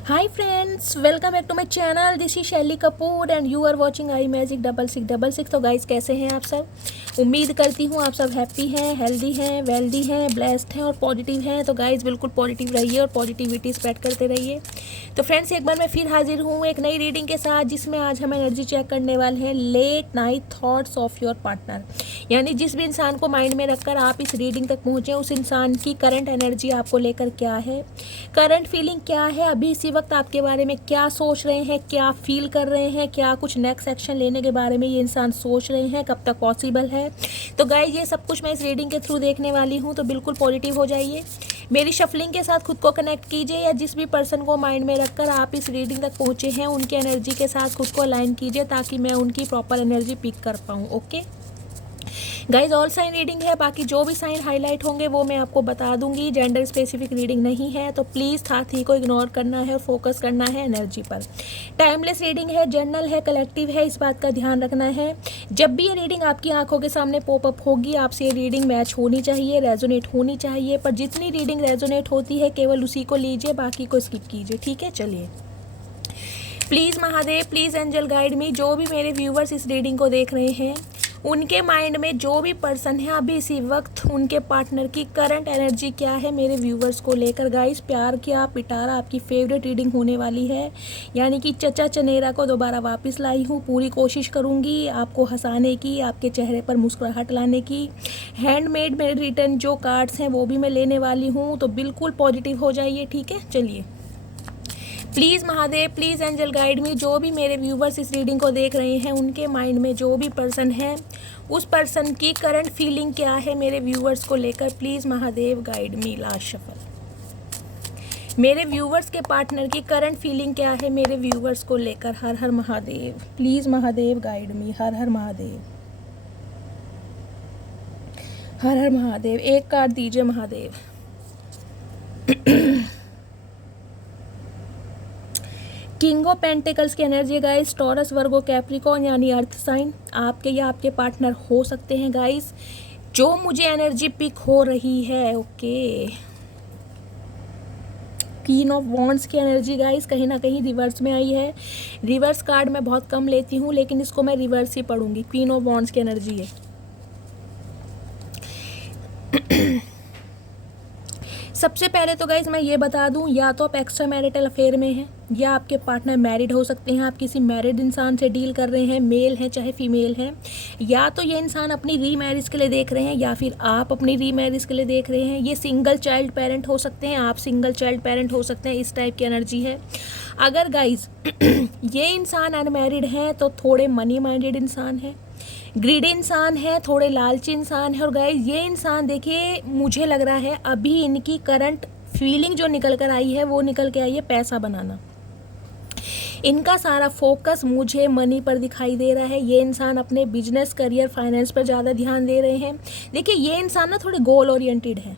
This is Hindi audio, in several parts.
Hi friends, welcome back to my channel. This is शैली Kapoor and you are watching I magic 6666। तो गाइस कैसे हैं आप सब? उम्मीद करती हूँ आप सब हैप्पी हैं, हेल्दी हैं, वेल्दी हैं, ब्लेस्ड हैं और पॉजिटिव हैं। तो गाइस बिल्कुल पॉजिटिव रहिए और पॉजिटिविटी स्प्रेड करते रहिए। तो फ्रेंड्स एक बार मैं फिर हाजिर हूँ एक नई रीडिंग के साथ, जिसमें आज हम एनर्जी चेक करने वाले हैं late night thoughts of your partner. यानी जिस भी इंसान को माइंड में रखकर आप इस रीडिंग तक पहुँचे, उस इंसान की करंट एनर्जी आपको लेकर क्या है, करंट फीलिंग क्या है, अभी इसी वक्त आपके बारे में क्या सोच रहे हैं, क्या फील कर रहे हैं, क्या कुछ नेक्स्ट एक्शन लेने के बारे में ये इंसान सोच रहे हैं, कब तक पॉसिबल है। तो गाइस ये सब कुछ मैं इस रीडिंग के थ्रू देखने वाली हूँ, तो बिल्कुल पॉजिटिव हो जाइए। मेरी शफलिंग के साथ खुद को कनेक्ट कीजिए, या जिस भी पर्सन को माइंड में रखकर आप इस रीडिंग तक पहुँचे हैं उनकी एनर्जी के साथ खुद को अलाइन कीजिए, ताकि मैं उनकी प्रॉपर एनर्जी पिक कर पाऊँ। Okay guys, all sign reading है, बाकी जो भी साइन हाईलाइट होंगे वो मैं आपको बता दूंगी। जेंडर स्पेसिफिक रीडिंग नहीं है, तो प्लीज़ साथी को इग्नोर करना है और फोकस करना है एनर्जी पर। टाइमलेस रीडिंग है, जर्नल है, कलेक्टिव है, इस बात का ध्यान रखना है। जब भी ये रीडिंग आपकी आंखों के सामने पॉपअप होगी, आपसे ये रीडिंग मैच होनी चाहिए, रेजोनेट होनी चाहिए। पर जितनी रीडिंग रेजोनेट होती है केवल उसी को लीजिए, बाकी को स्किप कीजिए। ठीक है, चलिए। Please Mahadev, please angel guide me. जो भी मेरे व्यूवर्स इस रीडिंग को देख रहे हैं, उनके माइंड में जो भी पर्सन है अभी इसी वक्त, उनके पार्टनर की करंट एनर्जी क्या है मेरे व्यूवर्स को लेकर। गाइस प्यार क्या पिटारा आपकी फेवरेट रीडिंग होने वाली है, यानी कि चचा चनेरा को दोबारा वापस लाई हूँ। पूरी कोशिश करूँगी आपको हंसाने की, आपके चेहरे पर मुस्कुराहट लाने की। हैंडमेड मेरे रिटर्न जो कार्ड्स हैं वो भी मैं लेने वाली हूँ, तो बिल्कुल पॉजिटिव हो जाइए। ठीक है, चलिए। Please Mahadev, please angel guide me. जो भी मेरे व्यूवर्स इस रीडिंग को देख रहे हैं, उनके माइंड में जो भी पर्सन है, उस पर्सन की करंट फीलिंग क्या है मेरे व्यूवर्स को लेकर। Please Mahadev guide me. Last shuffle. मेरे व्यूवर्स के पार्टनर की करंट फीलिंग क्या है मेरे व्यूवर्स को लेकर। Har Har Mahadev. Please Mahadev guide me. Har Har Mahadev, Har Har Mahadev. एक कार्ड दीजिए महादेव। किंग ऑफ पेंटिकल्स की energy guys, Taurus, Virgo, Capricorn यानी अर्थ साइन आपके या आपके पार्टनर हो सकते हैं गाइस। जो मुझे एनर्जी पिक हो रही है, ओके। क्वीन ऑफ वॉन्ड्स की एनर्जी गाइस कहीं ना कहीं रिवर्स में आई है। रिवर्स कार्ड मैं बहुत कम लेती हूँ, लेकिन इसको मैं रिवर्स ही पढ़ूंगी। क्वीन ऑफ वॉन्ड्स की एनर्जी है। सबसे पहले तो गाइज मैं ये बता दूं, या तो आप एक्स्ट्रा मैरिटल अफेयर में हैं, या आपके पार्टनर मैरिड हो सकते हैं। आप किसी मैरिड इंसान से डील कर रहे हैं, मेल है चाहे फीमेल है। या तो ये इंसान अपनी री मैरिज के लिए देख रहे हैं, या फिर आप अपनी री मैरिज के लिए देख रहे हैं। ये सिंगल चाइल्ड पेरेंट हो सकते हैं, आप सिंगल चाइल्ड पेरेंट हो सकते हैं। इस टाइप की एनर्जी है। अगर गाइज ये इंसान अनमैरिड हैं, तो थोड़े मनी माइंडेड इंसान है, ग्रीडी इंसान है, थोड़े लालची इंसान है। और गाइस ये इंसान देखिए, मुझे लग रहा है अभी इनकी करंट फीलिंग जो निकल कर आई है वो निकल के आई है पैसा बनाना। इनका सारा फोकस मुझे मनी पर दिखाई दे रहा है। ये इंसान अपने बिजनेस, करियर, फाइनेंस पर ज़्यादा ध्यान दे रहे हैं। देखिए ये इंसान ना थोड़े गोल ओरिएंटेड है।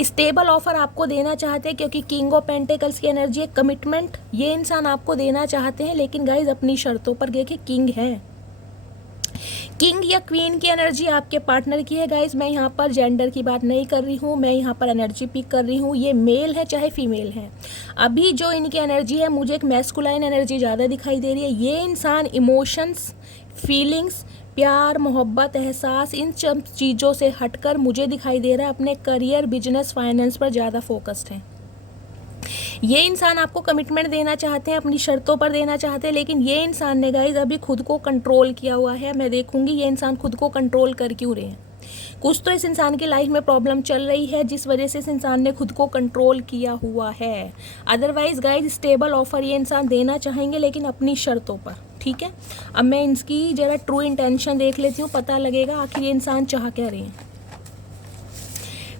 स्टेबल ऑफर आपको देना चाहते हैं, क्योंकि किंग ऑफ पेंटिकल्स की एनर्जी है, कमिटमेंट ये इंसान आपको देना चाहते हैं, लेकिन गाइज अपनी शर्तों पर। देखिए किंग है, किंग या क्वीन की एनर्जी आपके पार्टनर की है गाइज। मैं यहाँ पर जेंडर की बात नहीं कर रही हूँ, मैं यहाँ पर एनर्जी पिक कर रही हूँ। ये मेल है चाहे फीमेल है, अभी जो इनकी एनर्जी है मुझे एक मैस्कुलाइन एनर्जी ज़्यादा दिखाई दे रही है। ये इंसान इमोशंस, फीलिंग्स, प्यार, मोहब्बत, एहसास, इन सब चीज़ों से हटकर मुझे दिखाई दे रहा है अपने करियर, बिजनेस, फाइनेंस पर ज़्यादा फोकस्ड है। ये इंसान आपको कमिटमेंट देना चाहते हैं, अपनी शर्तों पर देना चाहते हैं, लेकिन ये इंसान ने गाइज अभी खुद को कंट्रोल किया हुआ है। मैं देखूंगी ये इंसान खुद को कंट्रोल कर क्यों रहे हैं। कुछ तो इस इंसान की लाइफ में प्रॉब्लम चल रही है, जिस वजह से इस इंसान ने खुद को कंट्रोल किया हुआ है। अदरवाइज गाइज स्टेबल ऑफर ये इंसान देना चाहेंगे, लेकिन अपनी शर्तों पर। ठीक है, अब मैं इसकी ज़रा ट्रू इंटेंशन देख लेती हूँ, पता लगेगा आखिर ये इंसान चाह क्या रहे हैं।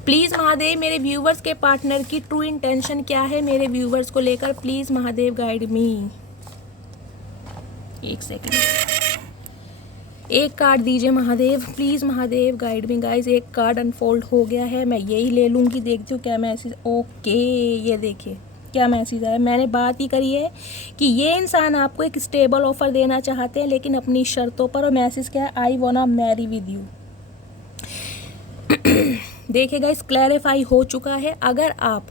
प्लीज़ महादेव, मेरे व्यूवर्स के पार्टनर की ट्रू इंटेंशन क्या है मेरे व्यूवर्स को लेकर। प्लीज़ महादेव गाइड मी। एक सेकंड, एक कार्ड दीजिए Mahadev. Please Mahadev guide me. Guys एक कार्ड अनफोल्ड हो गया है, मैं यही ले लूँगी। देखती हूँ क्या मैसेज। ओके, ये देखिए क्या मैसेज आया। मैंने बात ही करी है कि ये इंसान आपको एक स्टेबल ऑफर देना चाहते हैं, लेकिन अपनी शर्तों पर। और मैसेज क्या है, आई वांना मैरी विद यू। देखिएगा इस क्लैरिफाई हो चुका है। अगर आप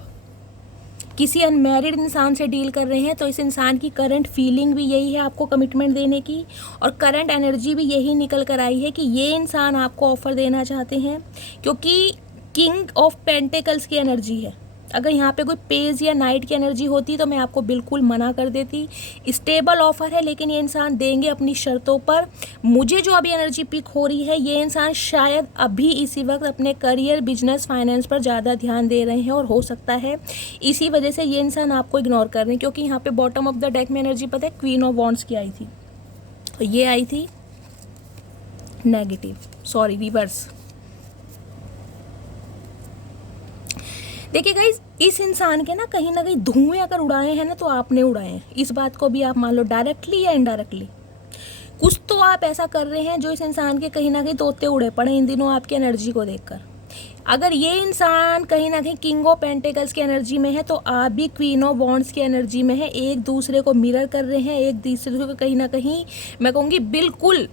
किसी अनमैरिड इंसान से डील कर रहे हैं तो इस इंसान की करंट फीलिंग भी यही है आपको कमिटमेंट देने की, और करंट एनर्जी भी यही निकल कर आई है कि ये इंसान आपको ऑफ़र देना चाहते हैं, क्योंकि किंग ऑफ पेंटिकल्स की एनर्जी है। अगर यहाँ पे कोई पेज या नाइट की एनर्जी होती तो मैं आपको बिल्कुल मना कर देती। स्टेबल ऑफर है लेकिन ये इंसान देंगे अपनी शर्तों पर। मुझे जो अभी एनर्जी पिक हो रही है, ये इंसान शायद अभी इसी वक्त अपने करियर, बिजनेस, फाइनेंस पर ज़्यादा ध्यान दे रहे हैं, और हो सकता है इसी वजह से ये इंसान आपको इग्नोर कर रहे हैं, क्योंकि यहाँ पे बॉटम ऑफ द डेक में एनर्जी पता है क्वीन ऑफ वॉन्ड्स की आई थी, और ये आई थी नेगेटिव, सॉरी रिवर्स। देखिए गाइज, इस इंसान के ना कहीं धुएं अगर उड़ाए हैं ना तो आपने उड़ाए हैं। इस बात को भी आप मान लो डायरेक्टली या इनडायरेक्टली। कुछ तो आप ऐसा कर रहे हैं जो इस इंसान के कहीं ना कहीं तोते उड़े पड़े इन दिनों आपकी एनर्जी को देखकर। अगर ये इंसान कहीं ना कहीं किंग ऑफ पेंटिकल्स की एनर्जी में है तो आप भी क्वीन ऑफ वॉन्ड्स की एनर्जी में है। एक दूसरे को मिरर कर रहे हैं, एक दूसरे को कहीं ना कहीं मैं कहूँगी बिल्कुल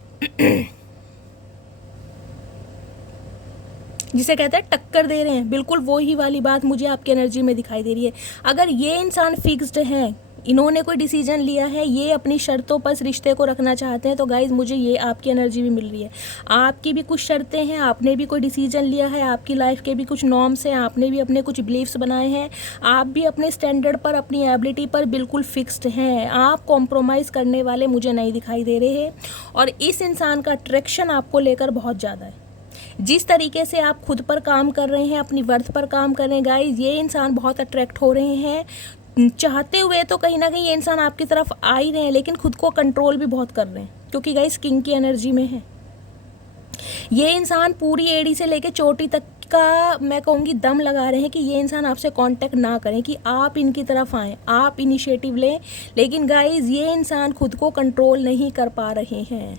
जिसे कहते हैं टक्कर दे रहे हैं, बिल्कुल वही वाली बात मुझे आपकी एनर्जी में दिखाई दे रही है। अगर ये इंसान फिक्स्ड है, इन्होंने कोई डिसीजन लिया है, ये अपनी शर्तों पर इस रिश्ते को रखना चाहते हैं, तो गाइज मुझे ये आपकी एनर्जी भी मिल रही है। आपकी भी कुछ शर्तें हैं, आपने भी कोई डिसीजन लिया है, आपकी लाइफ के भी कुछ नॉर्म्स हैं, आपने भी अपने कुछ बिलीव्स बनाए हैं, आप भी अपने स्टैंडर्ड पर, अपनी एबिलिटी पर बिल्कुल फिक्स्ड हैं। आप कॉम्प्रोमाइज़ करने वाले मुझे नहीं दिखाई दे रहे हैं, और इस इंसान का अट्रैक्शन आपको लेकर बहुत ज़्यादा है। जिस तरीके से आप खुद पर काम कर रहे हैं, अपनी वर्थ पर काम कर रहे हैं गाइज, ये इंसान बहुत अट्रैक्ट हो रहे हैं। चाहते हुए तो कहीं ना कहीं ये इंसान आपकी तरफ आ ही रहे हैं, लेकिन खुद को कंट्रोल भी बहुत कर रहे हैं, क्योंकि गाइज किंग की एनर्जी में है। ये इंसान पूरी एड़ी से लेके चोटी तक का मैं कहूँगी दम लगा रहे हैं कि ये इंसान आपसे कांटेक्ट ना करें, कि आप इनकी तरफ आएँ, आप इनिशिएटिव लें, लेकिन गाइज ये इंसान खुद को कंट्रोल नहीं कर पा रहे हैं।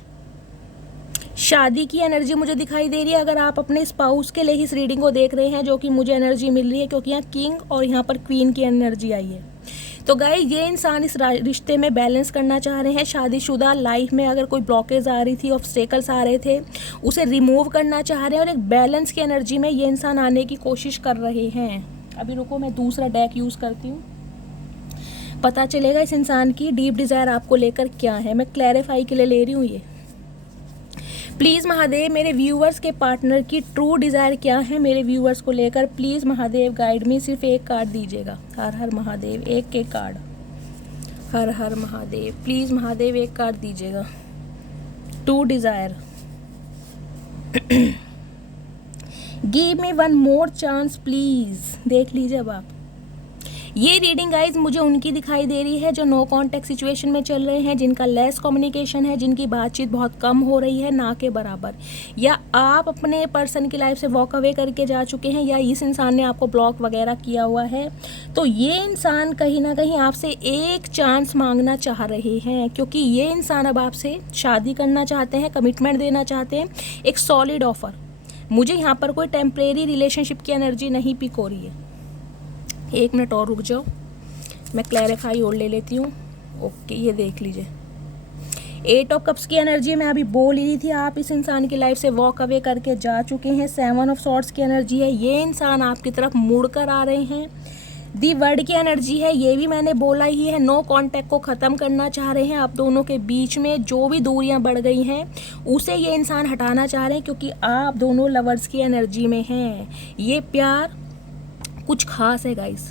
शादी की एनर्जी मुझे दिखाई दे रही है। अगर आप अपने स्पाउस के लिए इस रीडिंग को देख रहे हैं, जो कि मुझे एनर्जी मिल रही है, क्योंकि यहाँ किंग और यहाँ पर क्वीन की एनर्जी आई है, तो गाइस ये इंसान इस रिश्ते में बैलेंस करना चाह रहे हैं। शादीशुदा लाइफ में अगर कोई ब्लॉकेज आ रही थी, ऑब्स्टेकल्स आ रहे थे, उसे रिमूव करना चाह रहे हैं, और एक बैलेंस की एनर्जी में ये इंसान आने की कोशिश कर रहे हैं। अभी रुको, मैं दूसरा डेक यूज़ करती हूँ, पता चलेगा इस इंसान की डीप डिज़ायर आपको लेकर क्या है। मैं क्लैरिफाई के लिए ले रही हूँ ये। प्लीज़ महादेव, मेरे व्यूअर्स के पार्टनर की ट्रू डिज़ायर क्या है मेरे व्यूअर्स को लेकर, प्लीज़ महादेव गाइड मी। सिर्फ एक कार्ड दीजिएगा। हर हर महादेव, एक card. Her Har Mahadev, please Mahadev एक कार्ड दीजिएगा। True desire. Give me one more chance please. देख लीजिए अब आप। ये रीडिंग गाइज मुझे उनकी दिखाई दे रही है जो नो कॉन्टैक्ट सिचुएशन में चल रहे हैं, जिनका लेस कम्युनिकेशन है, जिनकी बातचीत बहुत कम हो रही है, ना के बराबर। या आप अपने पर्सन की लाइफ से वॉक अवे करके जा चुके हैं, या इस इंसान ने आपको ब्लॉक वगैरह किया हुआ है। तो ये इंसान कहीं ना कहीं आपसे एक चांस मांगना चाह रहे हैं, क्योंकि ये इंसान अब आपसे शादी करना चाहते हैं, कमिटमेंट देना चाहते हैं, एक सॉलिड ऑफर। मुझे यहाँ पर कोई टेम्परेरी रिलेशनशिप की एनर्जी नहीं पिक हो रही है। एक मिनट और रुक जाओ, मैं क्लैरिफाई और ले लेती हूँ। ओके, ये देख लीजिए, 8 ऑफ कप्स की एनर्जी मैं अभी बोल ही रही थी। आप इस इंसान की लाइफ से वॉक अवे करके जा चुके हैं। 7 ऑफ सॉर्ड्स की एनर्जी है। ये इंसान आपकी तरफ मुड़ कर आ रहे हैं। दी वर्ड की एनर्जी है, ये भी मैंने बोला ही है। नो कॉन्टैक्ट को ख़त्म करना चाह रहे हैं। आप दोनों के बीच में जो भी दूरियां बढ़ गई हैं उसे ये इंसान हटाना चाह रहे हैं, क्योंकि आप दोनों लवर्स की एनर्जी में हैं। ये प्यार कुछ खास है गाइस।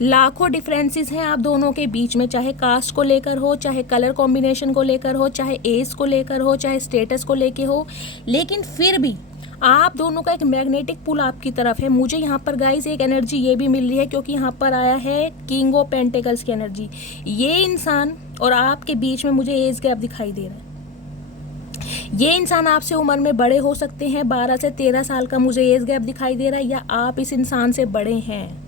लाखों डिफरेंसेस हैं आप दोनों के बीच में, चाहे कास्ट को लेकर हो, चाहे कलर कॉम्बिनेशन को लेकर हो, चाहे एज को लेकर हो, चाहे स्टेटस को लेकर हो, लेकिन फिर भी आप दोनों का एक मैग्नेटिक पुल आपकी तरफ है। मुझे यहाँ पर गाइस एक एनर्जी ये भी मिल रही है, क्योंकि यहाँ पर आया है किंग ऑफ पेंटिकल्स की एनर्जी। ये इंसान और आपके बीच में मुझे एज गैप दिखाई दे रहा है। ये इंसान आपसे उम्र में बड़े हो सकते हैं, 12 से 13 साल का मुझे एज गैप दिखाई दे रहा है, या आप इस इंसान से बड़े हैं।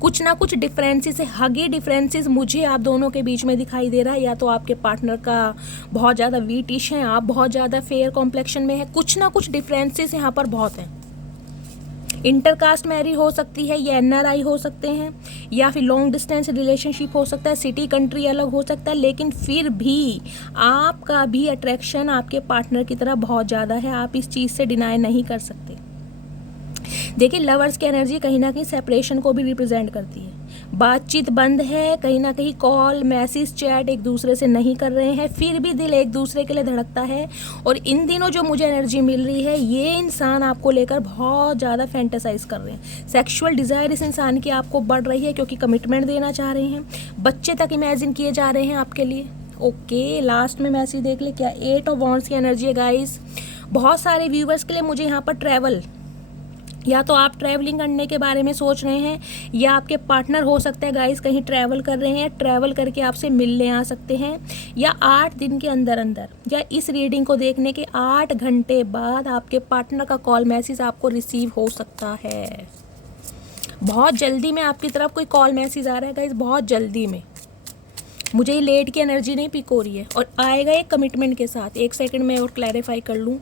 कुछ ना कुछ डिफरेंसेस है, हगी डिफरेंसेस मुझे आप दोनों के बीच में दिखाई दे रहा है। या तो आपके पार्टनर का बहुत ज़्यादा वीटिश है, आप बहुत ज़्यादा फेयर कॉम्प्लेक्शन में है। कुछ ना कुछ डिफरेंसेस यहाँ पर बहुत हैं। इंटरकास्ट मैरिज हो सकती है, या NRI हो सकते हैं, या फिर लॉन्ग डिस्टेंस रिलेशनशिप हो सकता है, सिटी कंट्री अलग हो सकता है, लेकिन फिर भी आपका भी अट्रैक्शन आपके पार्टनर की तरफ बहुत ज़्यादा है। आप इस चीज़ से डिनाई नहीं कर सकते। देखिए, लवर्स की एनर्जी कहीं ना कहीं सेपरेशन को भी रिप्रेजेंट करती है। बातचीत बंद है, कहीं ना कहीं कॉल मैसेज चैट एक दूसरे से नहीं कर रहे हैं, फिर भी दिल एक दूसरे के लिए धड़कता है। और इन दिनों जो मुझे एनर्जी मिल रही है, ये इंसान आपको लेकर बहुत ज़्यादा फैंटेसाइज कर रहे हैं। सेक्सुअल डिज़ायर इस इंसान की आपको बढ़ रही है क्योंकि कमिटमेंट देना चाह रहे हैं, बच्चे तक इमेजिन किए जा रहे हैं आपके लिए। ओके, लास्ट में मैसेज देख ले क्या 8 ऑफ वॉन्ड्स की एनर्जी है गाइस। बहुत सारे व्यूवर्स के लिए मुझे यहाँ पर ट्रैवल, या तो आप ट्रैवलिंग करने के बारे में सोच रहे हैं, या आपके पार्टनर हो सकता है गाइस कहीं ट्रैवल कर रहे हैं, ट्रैवल करके आपसे मिलने आ सकते हैं, या 8 दिन के अंदर अंदर या इस रीडिंग को देखने के 8 घंटे बाद आपके पार्टनर का कॉल मैसेज आपको रिसीव हो सकता है। बहुत जल्दी में आपकी तरफ कोई कॉल मैसेज आ रहा है गाइस, बहुत जल्दी में। मुझे ये लेट की एनर्जी नहीं पिक हो रही है, और आएगा एक कमिटमेंट के साथ। एक सेकंड में और क्लैरिफाई कर लूँ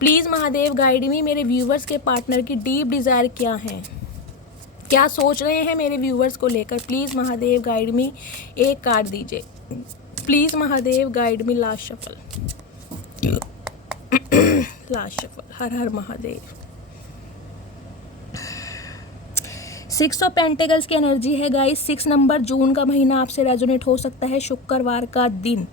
प्लीज़। महादेव गाइड मी, मेरे व्यूवर्स के पार्टनर की डीप डिज़ायर क्या है, क्या सोच रहे हैं मेरे व्यूवर्स को लेकर। प्लीज़ महादेव गाइड मी, एक कार्ड दीजिए please Mahadev guide me. Last shuffle, last shuffle. Har Har Mahadev. 6 of pentacles की एनर्जी है गाइस। 6 नंबर, जून का महीना आपसे रेजोनेट हो सकता है, शुक्रवार का दिन।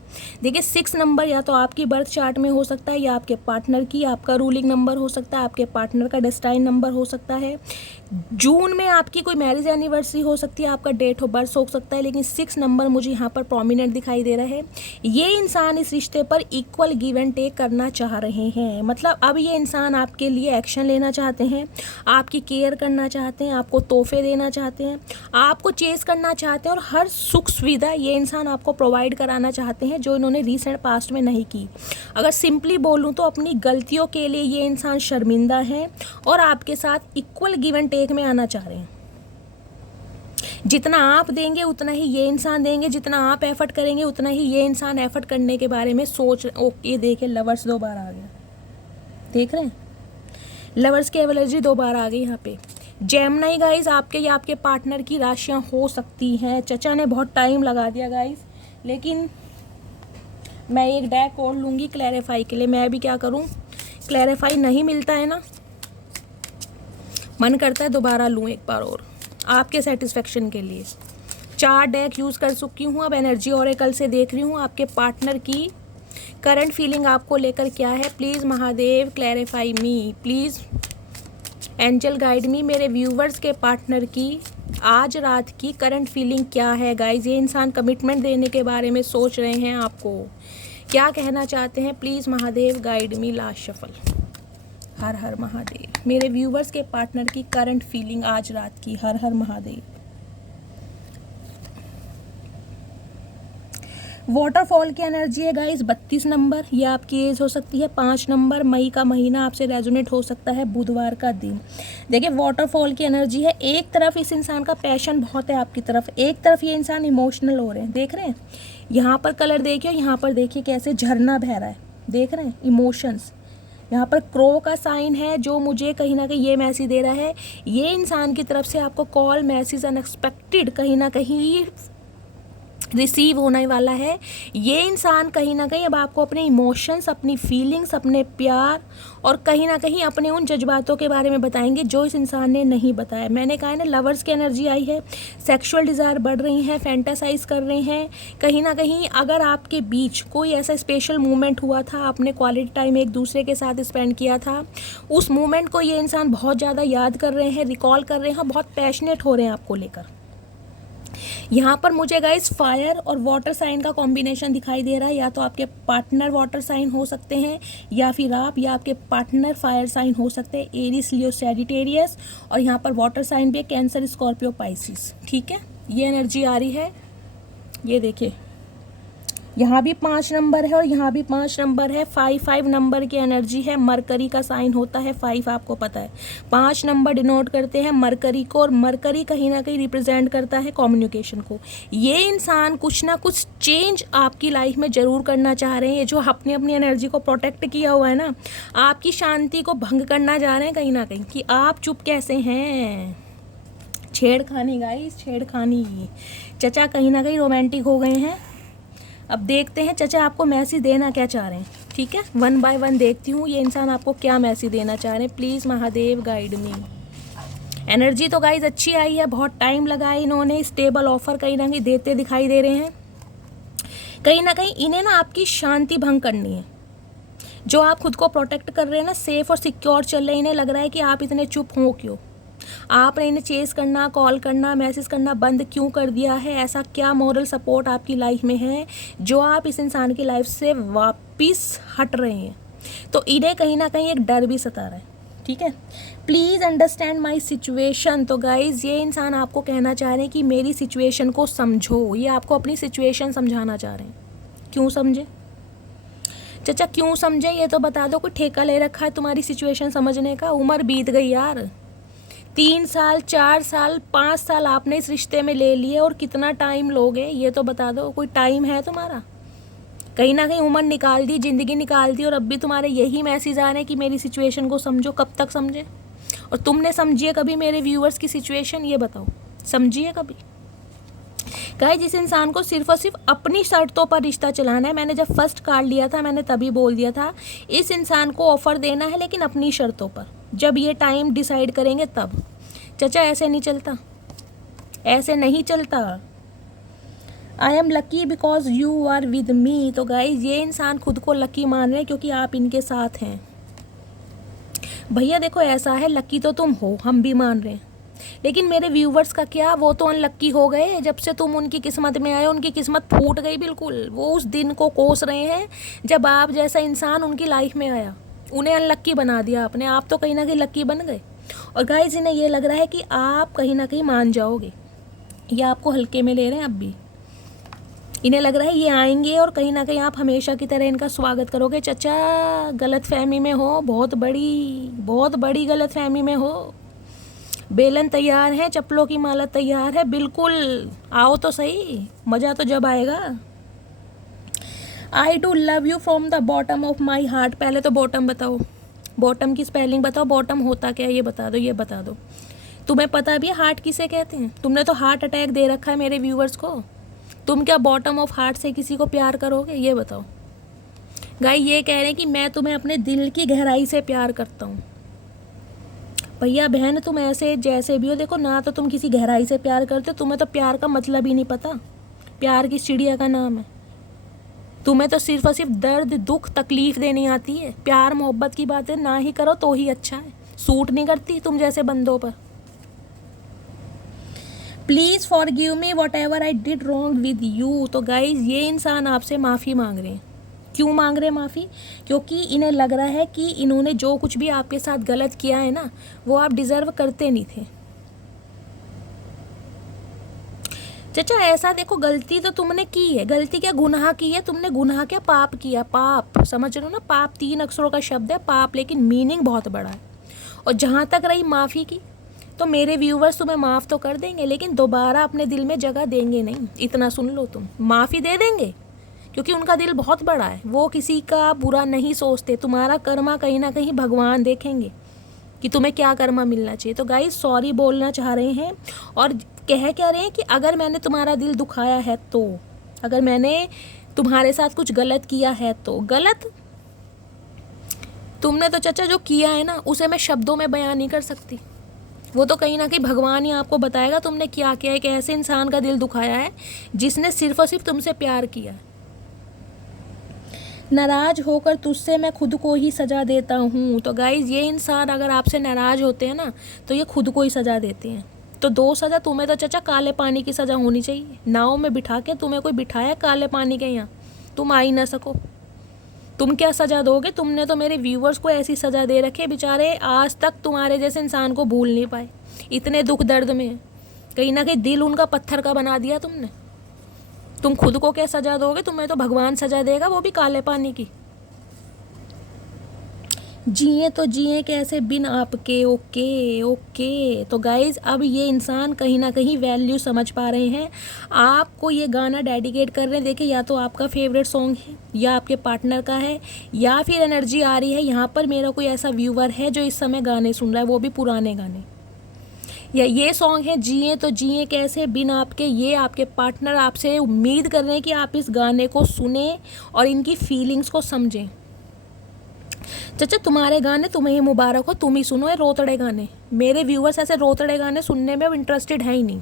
देखिए 6 नंबर या तो आपकी बर्थ चार्ट में हो सकता है, या आपके पार्टनर की, आपका रूलिंग नंबर हो सकता है, आपके पार्टनर का डेस्टाइन नंबर हो सकता है। जून में आपकी कोई मैरिज एनिवर्सरी हो सकती है, आपका डेट ऑफ बर्थ हो सकता है, लेकिन 6 नंबर मुझे यहाँ पर प्रोमिनेंट दिखाई दे रहा है। ये इंसान इस रिश्ते पर इक्वल गिव एंड टेक करना चाह रहे हैं। मतलब अब ये इंसान आपके लिए एक्शन लेना चाहते हैं, आपकी केयर करना चाहते हैं, आपको तोहफे देना चाहते हैं, आपको चेस करना चाहते हैं, और हर सुख सुविधा ये इंसान आपको प्रोवाइड कराना चाहते हैं जो इन्होंने रीसेंट पास्ट में नहीं की। अगर सिंपली बोलूँ तो अपनी गलतियों के लिए ये इंसान शर्मिंदा है और आपके साथ इक्वल गिव एंड टेक में आना चाह रहे हैं। जितना आप देंगे उतना ही ये इंसान देंगे, जितना आप एफर्ट करेंगे उतना ही ये इंसान एफर्ट करने के बारे में सोच। ओके, देखे लवर्स 2 बार आ गया, देख रहे हैं लवर्स की एवलर्जी 2 बार आ गई यहाँ पे। जेमिनी गाइस, आपके या आपके पार्टनर की राशियाँ हो सकती हैं। चचा ने बहुत टाइम लगा दिया गाइस, लेकिन मैं एक डेक और लूँगी क्लैरिफाई के लिए। मैं भी क्या करूँ, क्लैरिफाई नहीं मिलता है ना, मन करता है दोबारा लूँ एक बार और आपके सेटिस्फेक्शन के लिए। 4 डेक यूज़ कर चुकी हूँ, अब एनर्जी ओरेकल से देख रही हूँ आपके पार्टनर की करंट फीलिंग आपको लेकर क्या है। Please Mahadev clarify me, please angel guide me, मेरे व्यूवर्स के पार्टनर की आज रात की करंट फीलिंग क्या है गाइज। ये इंसान कमिटमेंट देने के बारे में सोच रहे हैं, आपको क्या कहना चाहते हैं। Please Mahadev guide me. Last shuffle. Har Har Mahadev, मेरे व्यूवर्स के पार्टनर की करंट फीलिंग आज रात की। हर हर महादेव। वाटरफॉल की एनर्जी है गाइस 32 नंबर, ये आपकी एज हो सकती है। 5 नंबर, मई का महीना आपसे रेजोनेट हो सकता है, बुधवार का दिन। देखिए वाटरफॉल की एनर्जी है। एक तरफ इस इंसान का पैशन बहुत है आपकी तरफ, एक तरफ ये इंसान इमोशनल हो रहे हैं। देख रहे हैं यहाँ पर कलर देखिए, यहाँ पर देखिए कैसे झरना बह रहा है, देख रहे हैं इमोशंस। यहाँ पर क्रो का साइन है जो मुझे कहीं ना कहीं ये मैसेज दे रहा है, ये इंसान की तरफ से आपको कॉल मैसेज अनएक्सपेक्टेड कहीं ना कहीं रिसीव होने वाला है। ये इंसान कहीं ना कहीं अब आपको अपने इमोशंस, अपनी फीलिंग्स, अपने प्यार और कहीं ना कहीं अपने उन जज्बातों के बारे में बताएंगे जो इस इंसान ने नहीं बताया। मैंने कहा है ना, लवर्स की एनर्जी आई है, सेक्सुअल डिज़ायर बढ़ रही हैं, फैंटासाइज कर रहे हैं। कहीं ना कहीं अगर आपके बीच कोई ऐसा स्पेशल मोमेंट हुआ था, आपने क्वालिटी टाइम एक दूसरे के साथ स्पेंड किया था, उस मोमेंट को ये इंसान बहुत ज़्यादा याद कर रहे हैं, रिकॉल कर रहे हैं, बहुत पैशनेट हो रहे हैं आपको लेकर। यहाँ पर मुझे गाइस फायर और वाटर साइन का कॉम्बिनेशन दिखाई दे रहा है। या तो आपके पार्टनर वाटर साइन हो सकते हैं, या फिर आप या आपके पार्टनर फायर साइन हो सकते हैं, एरीज, लियो, सैजिटेरियस। और यहाँ पर वाटर साइन भी है, कैंसर, स्कॉर्पियो, पाइसिस। ठीक है, ये एनर्जी आ रही है। ये देखिए यहाँ भी 5 नंबर है और यहाँ भी 5 नंबर है। 5 नंबर की एनर्जी है, मरकरी का साइन होता है 5, आपको पता है। 5 नंबर डिनोट करते हैं मरकरी को, और मरकरी कहीं ना कहीं रिप्रेजेंट करता है कम्युनिकेशन को। ये इंसान कुछ ना कुछ चेंज आपकी लाइफ में ज़रूर करना चाह रहे हैं। ये जो अपनी अपनी एनर्जी को प्रोटेक्ट किया हुआ है ना, आपकी शांति को भंग करना चाह रहे हैं कहीं ना कहीं, कि आप चुप कैसे हैं। छेड़खानी गाइस, छेड़खानी। चचा कहीं ना कहीं रोमांटिक हो गए हैं। अब देखते हैं चचा आपको मैसेज देना क्या चाह रहे हैं। ठीक है, 1 बाय 1 देखती हूँ ये इंसान आपको क्या मैसेज देना चाह रहे हैं। Please Mahadev guide me. Energy तो गाइज अच्छी आई है, बहुत टाइम लगा है, इन्होंने स्टेबल ऑफर कहीं ना कहीं देते दिखाई दे रहे हैं। कहीं ना कहीं इन्हें ना आपकी शांति भंग करनी है। जो आप खुद को प्रोटेक्ट कर रहे हैं ना, सेफ और सिक्योर चल रहे हैं, इन्हें लग रहा है कि आप इतने चुप हो क्यों, आपने इन्हें चेस करना, कॉल करना, मैसेज करना बंद क्यों कर दिया है। ऐसा क्या मॉरल सपोर्ट आपकी लाइफ में है जो आप इस इंसान की लाइफ से वापस हट रहे हैं। तो इन्हें कहीं ना कहीं एक डर भी सता रहा है, ठीक है। Please understand my situation. तो गाइज़ ये इंसान आपको कहना चाह रहे हैं कि मेरी सिचुएशन को समझो। ये आपको अपनी सिचुएशन समझाना चाह रहे हैं। क्यों समझे चाचा, क्यों समझे ये तो बता दो। कोई ठेका ले रखा है तुम्हारी सिचुएशन समझने का? उम्र बीत गई यार, 3 साल 4 साल 5 साल आपने इस रिश्ते में ले लिए, और कितना टाइम लोगे ये तो बता दो। कोई टाइम है तुम्हारा? कहीं ना कहीं उम्र निकाल दी, ज़िंदगी निकाल दी, और अब भी तुम्हारे यही मैसेज आ रहे हैं कि मेरी सिचुएशन को समझो। कब तक समझे? और तुमने समझिए कभी मेरे व्यूअर्स की सिचुएशन? ये बताओ, समझिए कभी? गाइस जिस इंसान को सिर्फ और सिर्फ अपनी शर्तों पर रिश्ता चलाना है, मैंने जब फर्स्ट कार्ड लिया था मैंने तभी बोल दिया था इस इंसान को ऑफ़र देना है, लेकिन अपनी शर्तों पर। जब ये टाइम डिसाइड करेंगे तब। चाचा ऐसे नहीं चलता, ऐसे नहीं चलता। I am lucky because you are with me. तो गाइज ये इंसान खुद को लकी मान रहे हैं क्योंकि आप इनके साथ हैं। भैया देखो ऐसा है, लकी तो तुम हो, हम भी मान रहे हैं, लेकिन मेरे व्यूवर्स का क्या, वो तो अनलक्की हो गए। जब से तुम उनकी किस्मत में आए उनकी किस्मत फूट गई बिल्कुल। वो उस दिन को कोस रहे हैं जब आप जैसा इंसान उनकी लाइफ में आया, उन्हें अनलक्की बना दिया आपने। आप तो कहीं ना कहीं लक्की बन गए। और गाइज इन्हें ये लग रहा है कि आप कहीं ना कहीं मान जाओगे, ये आपको हल्के में ले रहे हैं। अब भी इन्हें लग रहा है ये आएंगे और कहीं ना कहीं आप हमेशा की तरह इनका स्वागत करोगे। चचा गलत फहमी में हो, बहुत बड़ी गलत फहमी में हो। बेलन तैयार है, चप्पलों की माला तैयार है, बिल्कुल आओ तो सही, मज़ा तो जब आएगा। I do love you from the bottom of my heart. पहले तो बॉटम बताओ, बॉटम की स्पेलिंग बताओ, बॉटम होता क्या ये बता दो, ये बता दो। तुम्हें पता भी है हार्ट किसे कहते हैं? तुमने तो हार्ट अटैक दे रखा है मेरे व्यूवर्स को। तुम क्या बॉटम ऑफ हार्ट से किसी को प्यार करोगे? ये बताओ। गाइस ये कह रहे हैं कि मैं तुम्हें अपने दिल की गहराई से प्यार करता हूँ। भैया बहन तुम ऐसे जैसे भी हो, देखो ना तो तुम किसी गहराई से प्यार करते हो, तुम्हें तो प्यार का मतलब ही नहीं पता। प्यार किस चिड़िया का नाम है? तुम्हें तो सिर्फ और सिर्फ दर्द दुख तकलीफ देनी आती है। प्यार मोहब्बत की बातें ना ही करो तो ही अच्छा है, सूट नहीं करती तुम जैसे बंदों पर। Please forgive me what ever I did wrong with you. तो गाइज ये इंसान आपसे माफ़ी मांग रहे हैं। क्यों मांग रहे हैं माफ़ी? क्योंकि इन्हें लग रहा है कि इन्होंने जो कुछ भी आपके साथ गलत किया है ना, वो आप डिज़र्व करते नहीं थे। चाचा ऐसा देखो, गलती तो तुमने की है। गलती क्या, गुनाह की है तुमने। गुनाह क्या, पाप किया। पाप समझ रहे हो ना? पाप 3 अक्षरों का शब्द है पाप, लेकिन मीनिंग बहुत बड़ा है। और जहाँ तक रही माफ़ी की, तो मेरे व्यूवर्स तुम्हें माफ़ तो कर देंगे, लेकिन दोबारा अपने दिल में जगह देंगे नहीं। इतना सुन लो, तुम माफ़ी दे देंगे क्योंकि उनका दिल बहुत बड़ा है, वो किसी का बुरा नहीं सोचते। तुम्हारा कर्मा कहीं ना कहीं भगवान देखेंगे कि तुम्हें क्या कर्मा मिलना चाहिए। तो गाइस सॉरी बोलना चाह रहे हैं और कह क्या रहे हैं कि अगर मैंने तुम्हारा दिल दुखाया है, तो अगर मैंने तुम्हारे साथ कुछ गलत किया है तो गलत। तुमने तो चाचा जो किया है ना, उसे मैं शब्दों में बयान नहीं कर सकती। वो तो कहीं ना कहीं भगवान ही आपको बताएगा तुमने क्या किया है। कि ऐसे इंसान का दिल दुखाया है जिसने सिर्फ और सिर्फ तुमसे प्यार किया। नाराज़ होकर तुझसे मैं खुद को ही सज़ा देता हूँ। तो गाइज़ ये इंसान अगर आपसे नाराज़ होते हैं ना, तो ये खुद को ही सज़ा देते हैं। तो 2 सज़ा। तुम्हें तो चाचा काले पानी की सज़ा होनी चाहिए। नाव में बिठा के तुम्हें कोई बिठाया काले पानी के यहाँ, तुम आ ही ना सको। तुम क्या सज़ा दोगे? तुमने तो मेरे व्यूवर्स को ऐसी सज़ा दे रखी है, बेचारे आज तक तुम्हारे जैसे इंसान को भूल नहीं पाए। इतने दुख दर्द में कहीं ना कहीं दिल उनका पत्थर का बना दिया तुमने। तुम खुद को क्या सज़ा दोगे? तुम्हें तो भगवान सज़ा देगा, वो भी काले पानी की। जिए तो जिए कैसे बिन आपके। Okay okay. तो गाइज़ अब ये इंसान कहीं ना कहीं वैल्यू समझ पा रहे हैं। आपको ये गाना डेडिकेट कर रहे हैं। देखिए या तो आपका फेवरेट सॉन्ग है, या आपके पार्टनर का है, या फिर एनर्जी आ रही है यहाँ पर मेरा कोई ऐसा व्यूवर है जो इस समय गाने सुन रहा है, वो भी पुराने गाने। या ये सॉन्ग है जिए तो जिए कैसे बिन आपके। ये आपके पार्टनर आपसे उम्मीद कर रहे हैं कि आप इस गाने को सुने और इनकी फीलिंग्स को समझें। चाचा तुम्हारे गाने तुम्हें ही मुबारक हो, तुम ही सुनो ये रोतड़े गाने। मेरे व्यूवर्स ऐसे रोतड़े गाने सुनने में अब इंटरेस्टेड है ही नहीं।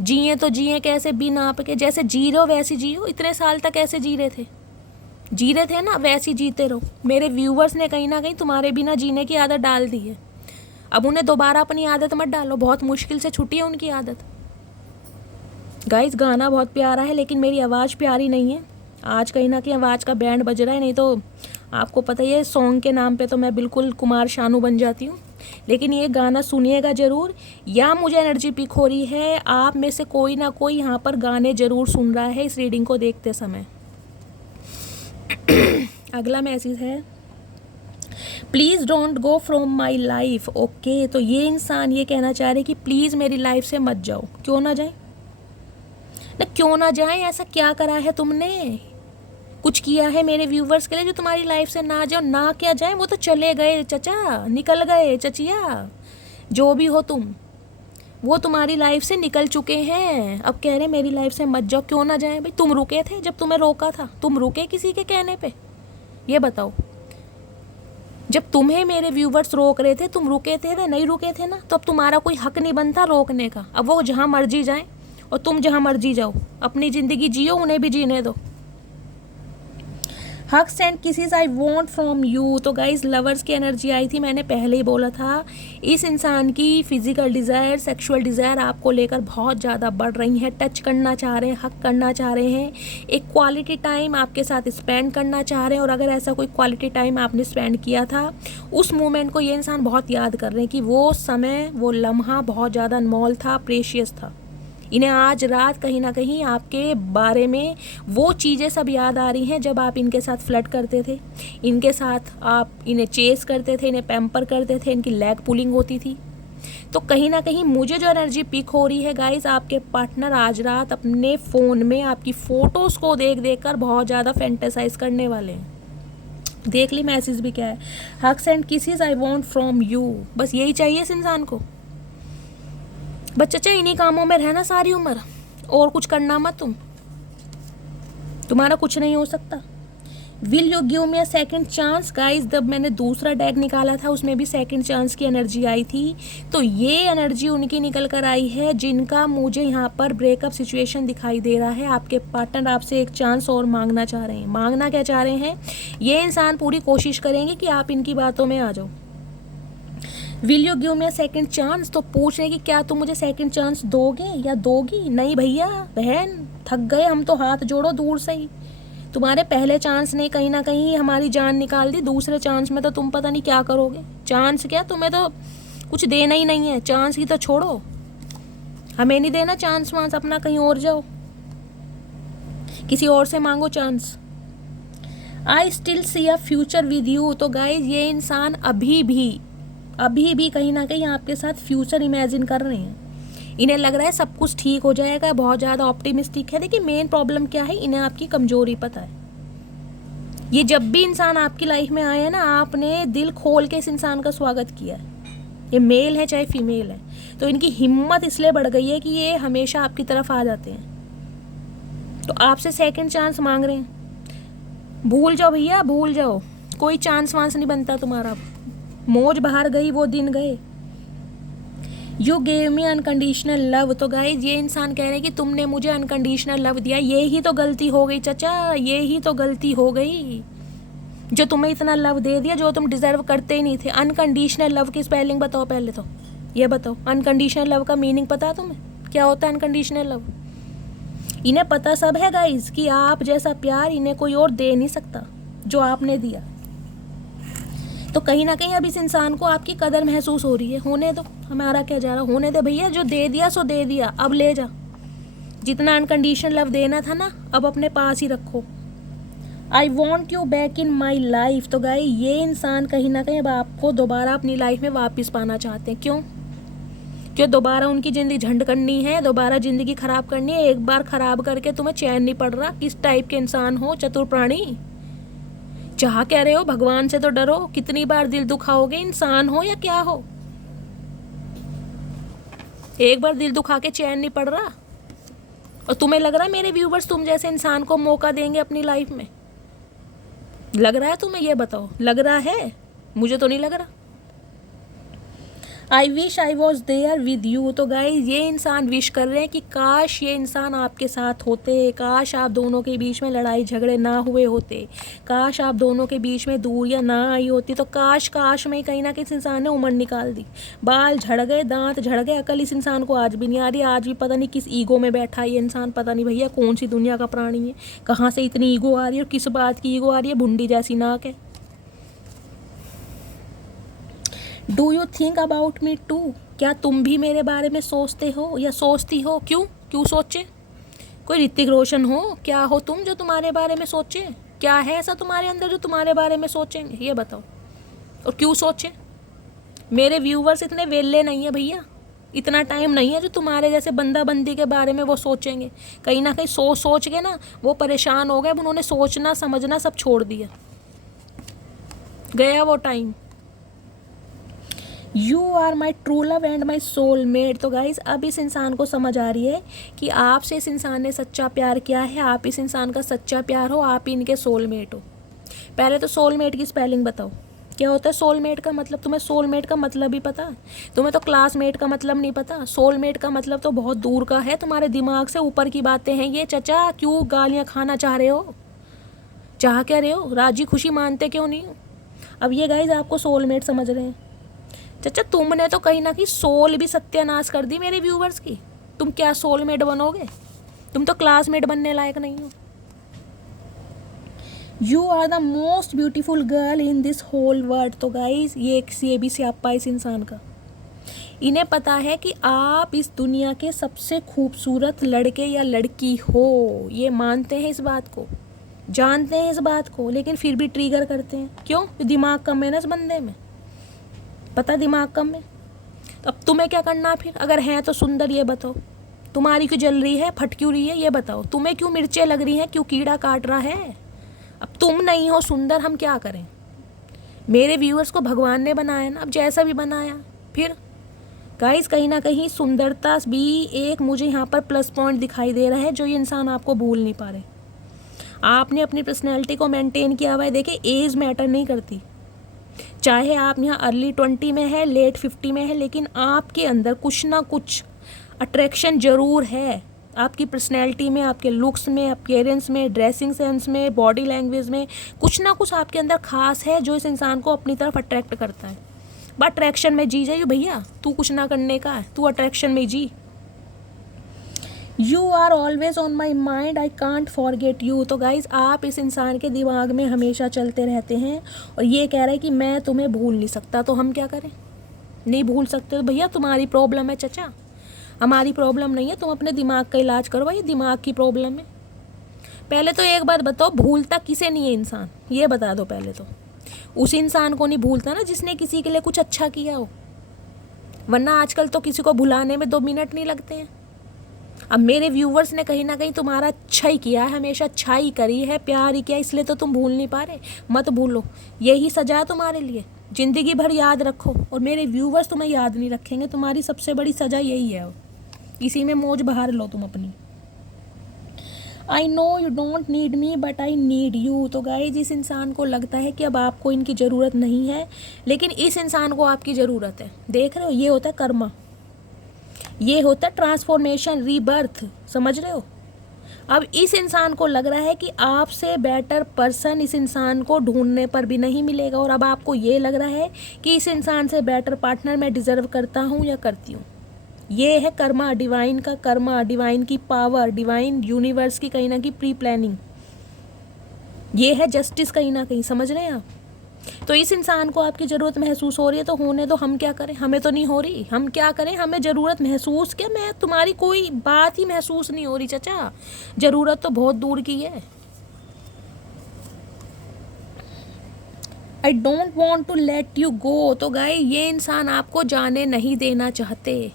जिए तो जिए कैसे बिना आपके, जैसे जी रहे हो वैसे जियो। इतने साल तक ऐसे जी रहे थे ना, वैसे ही जीते रहो। मेरे व्यूवर्स ने कहीं ना कहीं तुम्हारे बिना जीने की आदत डाल दी है। अब उन्हें दोबारा अपनी आदत मत डालो, बहुत मुश्किल से छुटी है उनकी आदत। गाइस गाना बहुत प्यारा है लेकिन मेरी आवाज़ प्यारी नहीं है। आज कहीं ना कहीं आवाज़ का बैंड बज रहा है, नहीं तो आपको पता ही है सॉन्ग के नाम पे तो मैं बिल्कुल कुमार शानू बन जाती हूँ। लेकिन ये गाना सुनिएगा ज़रूर, या मुझे एनर्जी पिक हो रही है, आप में से कोई ना कोई यहाँ पर गाने ज़रूर सुन रहा है इस रीडिंग को देखते समय। अगला मैसेज है, please don't go from my life. Okay, तो ये इंसान ये कहना चाह रहे कि प्लीज़ मेरी लाइफ से मत जाओ। क्यों ना जाए ना, क्यों ना जाए? ऐसा क्या करा है तुमने? कुछ किया है मेरे व्यूवर्स के लिए जो तुम्हारी लाइफ से ना जाओ? ना क्या जाए, वो तो चले गए चचा, निकल गए चचिया, जो भी हो तुम, वो तुम्हारी लाइफ से निकल चुके हैं। अब कह रहे मेरी लाइफ से मत जाओ। क्यों ना जाए भाई? तुम रुके थे जब तुम्हें रोका था? तुम रुके किसी के कहने पे? ये बताओ, जब तुम्हें मेरे व्यूवर्स रोक रहे थे तुम रुके थे ना? नहीं रुके थे ना, तो अब तुम्हारा कोई हक नहीं बनता रोकने का। अब वो जहाँ मर्जी जाए और तुम जहाँ मर्जी जाओ, अपनी ज़िंदगी जियो, उन्हें भी जीने दो। Hugs and kisses I want from you. तो गाइज लवर्स की एनर्जी आई थी, मैंने पहले ही बोला था। इस इंसान की फिजिकल डिज़ायर, सेक्सुअल डिज़ायर आपको लेकर बहुत ज़्यादा बढ़ रही है। टच करना चाह रहे हैं, हक करना चाह रहे हैं, एक क्वालिटी टाइम आपके साथ स्पेंड करना चाह रहे हैं। और अगर ऐसा कोई क्वालिटी टाइम आपने स्पेंड किया था, उस मोमेंट को ये इंसान बहुत याद कर रहे हैं कि वो समय, वो लम्हा बहुत ज़्यादा अनमोल था, प्रेशियस था। इन्हें आज रात कहीं ना कहीं आपके बारे में वो चीज़ें सब याद आ रही हैं जब आप इनके साथ फ्लर्ट करते थे, इनके साथ आप इन्हें चेस करते थे, इन्हें पैम्पर करते थे, इनकी लेग पुलिंग होती थी। तो कहीं ना कहीं मुझे जो एनर्जी पिक हो रही है गाइस, आपके पार्टनर आज रात अपने फ़ोन में आपकी फ़ोटोज़ को देख देख कर बहुत ज़्यादा फैंटेसाइज करने वाले हैं। देख ली मैसेज भी क्या है, hugs and kisses I want from you. बस यही चाहिए इस इंसान को। बच्चा इन्हीं कामों में रहना सारी उम्र, और कुछ करना मत। तुम्हारा कुछ नहीं हो सकता। Will you give me a second chance. Guys जब मैंने दूसरा डेक निकाला था उसमें भी सेकंड चांस की एनर्जी आई थी। तो ये एनर्जी उनकी निकल कर आई है जिनका मुझे यहाँ पर ब्रेकअप सिचुएशन दिखाई दे रहा है। आपके पार्टनर आपसे एक चांस और मांगना चाह रहे हैं। मांगना क्या चाह रहे हैं, ये इंसान पूरी कोशिश करेंगे कि आप इनकी बातों में आ जाओ। Will you give me a second chance, तो पूछ रहे कि क्या तुम मुझे सेकंड चांस दोगे या दोगी? नहीं भैया बहन, थक गए हम तो, हाथ जोड़ो दूर से ही। तुम्हारे पहले चांस ने कहीं ना कहीं हमारी जान निकाल दी, दूसरे चांस में तो तुम पता नहीं क्या करोगे। चांस क्या, तुम्हें तो कुछ देना ही नहीं है, चांस ही तो छोड़ो, हमें नहीं देना चांस वांस, अपना कहीं और जाओ, किसी और से मांगो chance. I still see a future with you. तो गाइज ये इंसान अभी भी कहीं ना कहीं आपके साथ फ्यूचर इमेजिन कर रहे हैं। इन्हें लग रहा है सब कुछ ठीक हो जाएगा, बहुत ज़्यादा ऑप्टिमिस्टिक है। देखिए मेन प्रॉब्लम क्या है, इन्हें आपकी कमजोरी पता है। ये जब भी इंसान आपकी लाइफ में आया है ना, आपने दिल खोल के इस इंसान का स्वागत किया है। ये मेल है चाहे फीमेल है, तो इनकी हिम्मत इसलिए बढ़ गई है कि ये हमेशा आपकी तरफ आ जाते हैं। तो आपसे सेकंड चांस मांग रहे हैं। भूल जाओ भैया, भूल जाओ, कोई चांस वांस नहीं बनता तुम्हारा। मौज बाहर गई, वो दिन गए। You gave me unconditional love. तो गाइज ये इंसान कह रहे हैं कि तुमने मुझे अनकंडीशनल लव दिया, ये ही तो गलती हो गई चचा, ये ही तो गलती हो गई जो तुम्हें इतना लव दे दिया जो तुम डिजर्व करते ही नहीं थे। अनकंडीशनल लव की स्पेलिंग बताओ पहले तो, ये बताओ अनकंडीशनल लव का मीनिंग पता है तुम्हें? क्या होता है अनकंडीशनल लव? इन्हें पता सब है गाइज कि आप जैसा प्यार इन्हें कोई और दे नहीं सकता जो आपने दिया। तो कहीं ना कहीं अब इस इंसान को आपकी कदर महसूस हो रही है। होने दो, हमारा क्या जा रहा, होने दे भैया, जो दे दिया सो दे दिया, अब ले जा। जितना अनकंडीशनल लव देना था ना, अब अपने पास ही रखो। I want you back in my life. तो गाई ये इंसान कहीं ना कहीं अब आपको दोबारा अपनी लाइफ में वापस पाना चाहते हैं। क्यों दोबारा उनकी ज़िंदगी झंड करनी है, दोबारा ज़िंदगी ख़राब करनी है। एक बार ख़राब करके तुम्हें चैन नहीं पड़ रहा। किस टाइप के इंसान हो, चतुर प्राणी? चाह कह रहे हो, भगवान से तो डरो। कितनी बार दिल दुखाओगे, इंसान हो या क्या हो? एक बार दिल दुखा के चैन नहीं पड़ रहा। और तुम्हें लग रहा है मेरे व्यूवर्स तुम जैसे इंसान को मौका देंगे अपनी लाइफ में? लग रहा है तुम्हें? ये बताओ, लग रहा है? मुझे तो नहीं लग रहा। I wish I was there with you. तो गाइज ये इंसान विश कर रहे हैं कि काश ये इंसान आपके साथ होते, काश आप दोनों के बीच में लड़ाई झगड़े ना हुए होते, काश आप दोनों के बीच में दूरियां ना आई होती। तो काश काश में कहीं ना कहीं इस इंसान ने उम्र निकाल दी, बाल झड़ गए, दांत झड़ गए, अकल इस इंसान को आज भी नहीं आ रही। आज भी पता नहीं किस ईगो में बैठा है ये इंसान, पता नहीं भैया कौन सी दुनिया का प्राणी है, कहाँ से इतनी ईगो आ रही है और किस बात की ईगो आ रही है। भुंडी जैसी नाक है। Do you think about me too. क्या तुम भी मेरे बारे में सोचते हो या सोचती हो। क्यों क्यों सोचे। कोई ऋतिक रोशन हो क्या हो तुम जो तुम्हारे बारे में सोचे। क्या है ऐसा तुम्हारे अंदर जो तुम्हारे बारे में सोचेंगे, ये बताओ। और क्यों सोचे। मेरे व्यूवर्स इतने वेले नहीं है भैया, इतना टाइम नहीं है जो तुम्हारे जैसे बंदा बंदी के बारे में वो सोचेंगे। कहीं ना कहीं सोच के ना वो परेशान हो गए, उन्होंने सोचना समझना सब छोड़ दिया, गया वो time. You are my true love and my soul mate. तो गाइज अब इस इंसान को समझ आ रही है कि आपसे इस इंसान ने सच्चा प्यार किया है, आप इस इंसान का सच्चा प्यार हो, आप इनके सोलमेट हो। पहले तो सोलमेट की स्पेलिंग बताओ, क्या होता है सोलमेट का मतलब। तुम्हें सोलमेट का मतलब ही पता है, तुम्हें तो क्लासमेट का मतलब नहीं पता। सोलमेट का मतलब तो बहुत दूर का है, तुम्हारे दिमाग से ऊपर की बातें हैं ये। चचा क्यों गालियाँ खाना चाह रहे हो, चाह क्या रहे हो, राजी खुशी मानते क्यों नहीं हो। अब ये गाइज आपको सोलमेट समझ रहे हैं। चाचा तुमने तो कहीं ना कहीं सोल भी सत्यानाश कर दी मेरे व्यूवर्स की। तुम क्या सोलमेट बनोगे, तुम तो क्लासमेट बनने लायक नहीं हो। You are the most beautiful girl in this whole world. तो गाइज ये भी स्यापा इस इंसान का। इन्हें पता है कि आप इस दुनिया के सबसे खूबसूरत लड़के या लड़की हो, ये मानते हैं इस बात को, जानते हैं इस बात को, लेकिन फिर भी ट्रिगर करते हैं। क्यों, दिमाग कम है ना इस बंदे में, पता दिमाग कम है। तो अब तुम्हें क्या करना फिर, अगर है तो सुंदर ये बताओ, तुम्हारी क्यों जल रही है, फट क्यों रही है ये बताओ, तुम्हें क्यों मिर्चें लग रही हैं, क्यों कीड़ा काट रहा है। अब तुम नहीं हो सुंदर, हम क्या करें। मेरे व्यूअर्स को भगवान ने बनाया ना, अब जैसा भी बनाया। फिर गाइस कहीं ना कहीं सुंदरता भी एक मुझे यहाँ पर प्लस पॉइंट दिखाई दे रहा है जो ये इंसान आपको भूल नहीं पा रहे। आपने अपनी पर्सनैलिटी को मेंटेन किया हुआ है। देखिए एज मैटर नहीं करती, चाहे आप यहाँ अर्ली 20 में है, लेट 50 में है, लेकिन आपके अंदर कुछ ना कुछ अट्रैक्शन ज़रूर है। आपकी पर्सनैलिटी में, आपके लुक्स में, अपीयरेंस में, ड्रेसिंग सेंस में, बॉडी लैंग्वेज में कुछ ना कुछ आपके अंदर खास है जो इस इंसान को अपनी तरफ अट्रैक्ट करता है। बट अट्रैक्शन में जी जाइए भैया, तू कुछ ना करने का है, तू अट्रैक्शन में जी। You are always on my mind, I can't forget you. तो गाइज आप इस इंसान के दिमाग में हमेशा चलते रहते हैं और ये कह रहा है कि मैं तुम्हें भूल नहीं सकता। तो हम क्या करें, नहीं भूल सकते तो भैया तुम्हारी प्रॉब्लम है चचा, हमारी प्रॉब्लम नहीं है। तुम अपने दिमाग का इलाज करवाइए, दिमाग की प्रॉब्लम है। पहले तो एक बात बताओ, भूलता किसे नहीं है इंसान, ये बता दो। पहले तो उस इंसान को नहीं भूलता ना जिसने किसी के लिए कुछ अच्छा किया हो, वरना आजकल तो किसी को भुलाने में 2 मिनट नहीं लगते हैं। अब मेरे व्यूवर्स ने कहीं ना कहीं तुम्हारा अच्छा ही किया है, हमेशा अच्छा ही करी है, प्यार ही किया, इसलिए तो तुम भूल नहीं पा रहे। मत भूलो, यही सजा है तुम्हारे लिए, ज़िंदगी भर याद रखो। और मेरे व्यूवर्स तुम्हें याद नहीं रखेंगे, तुम्हारी सबसे बड़ी सजा यही है, इसी में मौज बहार लो तुम अपनी। I know you don't need me but I need you. तो गाइस इस इंसान को लगता है कि अब आपको इनकी ज़रूरत नहीं है, लेकिन इस इंसान को आपकी ज़रूरत है। देख रहे हो, ये होता है कर्मा, ये होता है ट्रांसफॉर्मेशन, रीबर्थ, समझ रहे हो। अब इस इंसान को लग रहा है कि आपसे बेटर पर्सन इस इंसान को ढूंढने पर भी नहीं मिलेगा, और अब आपको ये लग रहा है कि इस इंसान से बेटर पार्टनर मैं डिज़र्व करता हूँ या करती हूँ। ये है कर्मा, डिवाइन का कर्मा, डिवाइन की पावर, डिवाइन यूनिवर्स की कहीं ना कहीं प्री प्लानिंग। ये है जस्टिस कहीं ना कहीं, समझ रहे हैं आप। तो इस इंसान को आपकी ज़रूरत महसूस हो रही है तो होने दो, हम क्या करें, हमें तो नहीं हो रही, हम क्या करें, हमें ज़रूरत महसूस क्या, मैं तुम्हारी कोई बात ही महसूस नहीं हो रही चचा, ज़रूरत तो बहुत दूर की है। I don't want to let you go. तो गाय ये इंसान आपको जाने नहीं देना चाहते।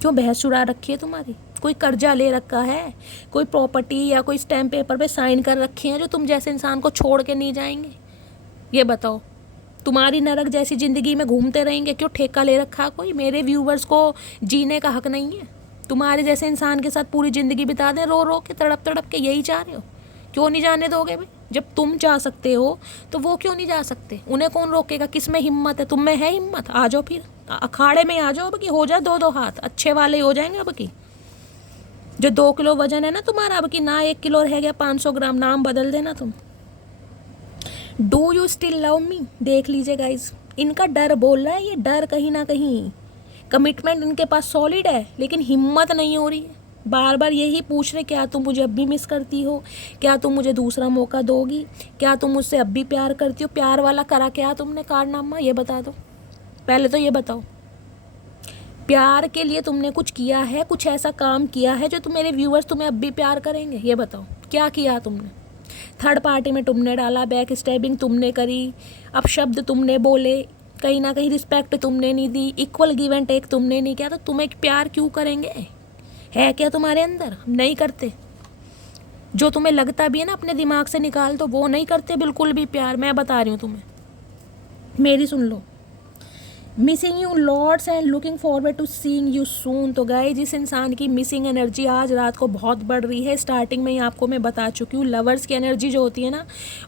क्यों बहस छुड़ा रखी है तुम्हारी, कोई कर्जा ले रखा है, कोई प्रॉपर्टी या कोई स्टैम्प पेपर पे साइन कर रखे हैं जो तुम जैसे इंसान को छोड़ के नहीं जाएंगे, ये बताओ। तुम्हारी नरक जैसी ज़िंदगी में घूमते रहेंगे, क्यों ठेका ले रखा कोई। मेरे व्यूवर्स को जीने का हक नहीं है, तुम्हारे जैसे इंसान के साथ पूरी ज़िंदगी बिता दें रो रो के, तड़प तड़प के, यही चाह रहे हो। क्यों नहीं जाने दोगे भाई, जब तुम जा सकते हो तो वो क्यों नहीं जा सकते? उन्हें कौन रोकेगा? किस में हिम्मत है? तुम में है हिम्मत? आ जाओ फिर अखाड़े में आ जाओ। अब की हो जाए 2-2 हाथ, अच्छे वाले हो जाएंगे। अब की जो 2 किलो वजन है ना तुम्हारा, अब की ना 1 किलो रह गया 500 ग्राम, नाम बदल देना तुम। Do you still love me? देख लीजिए गाइज, इनका डर बोल रहा है, ये डर कहीं ना कहीं। कमिटमेंट इनके पास सॉलिड है लेकिन हिम्मत नहीं हो रही है। बार बार यही पूछ रहे, क्या तुम मुझे अब भी मिस करती हो? क्या तुम मुझे दूसरा मौका दोगी? क्या तुम मुझसे अब भी प्यार करती हो? प्यार वाला करा क्या तुमने कारनामा, ये बता दो। पहले तो ये बताओ, प्यार के लिए तुमने कुछ किया है? कुछ ऐसा काम किया है जो मेरे व्यूअर्स तुम्हें अब भी प्यार करेंगे? ये बताओ, क्या किया तुमने? थर्ड पार्टी में तुमने डाला, बैक स्टैबिंग तुमने करी, अपशब्द तुमने बोले, कहीं ना कहीं रिस्पेक्ट तुमने नहीं दी, इक्वल गिव एंड टेक तुमने नहीं किया। तो तुम्हें प्यार क्यों करेंगे? है क्या तुम्हारे अंदर? हम नहीं करते। जो तुम्हें लगता भी है ना, अपने दिमाग से निकाल दो, वो नहीं करते बिल्कुल भी प्यार। मैं बता रही हूँ तुम्हें, मेरी सुन लो। Missing you lots and looking forward to seeing you soon. तो गाइस, जिस इंसान की मिसिंग एनर्जी आज रात को बहुत बढ़ रही है, स्टार्टिंग में ही आपको मैं बता चुकी हूँ, लवर्स की एनर्जी जो होती है ना,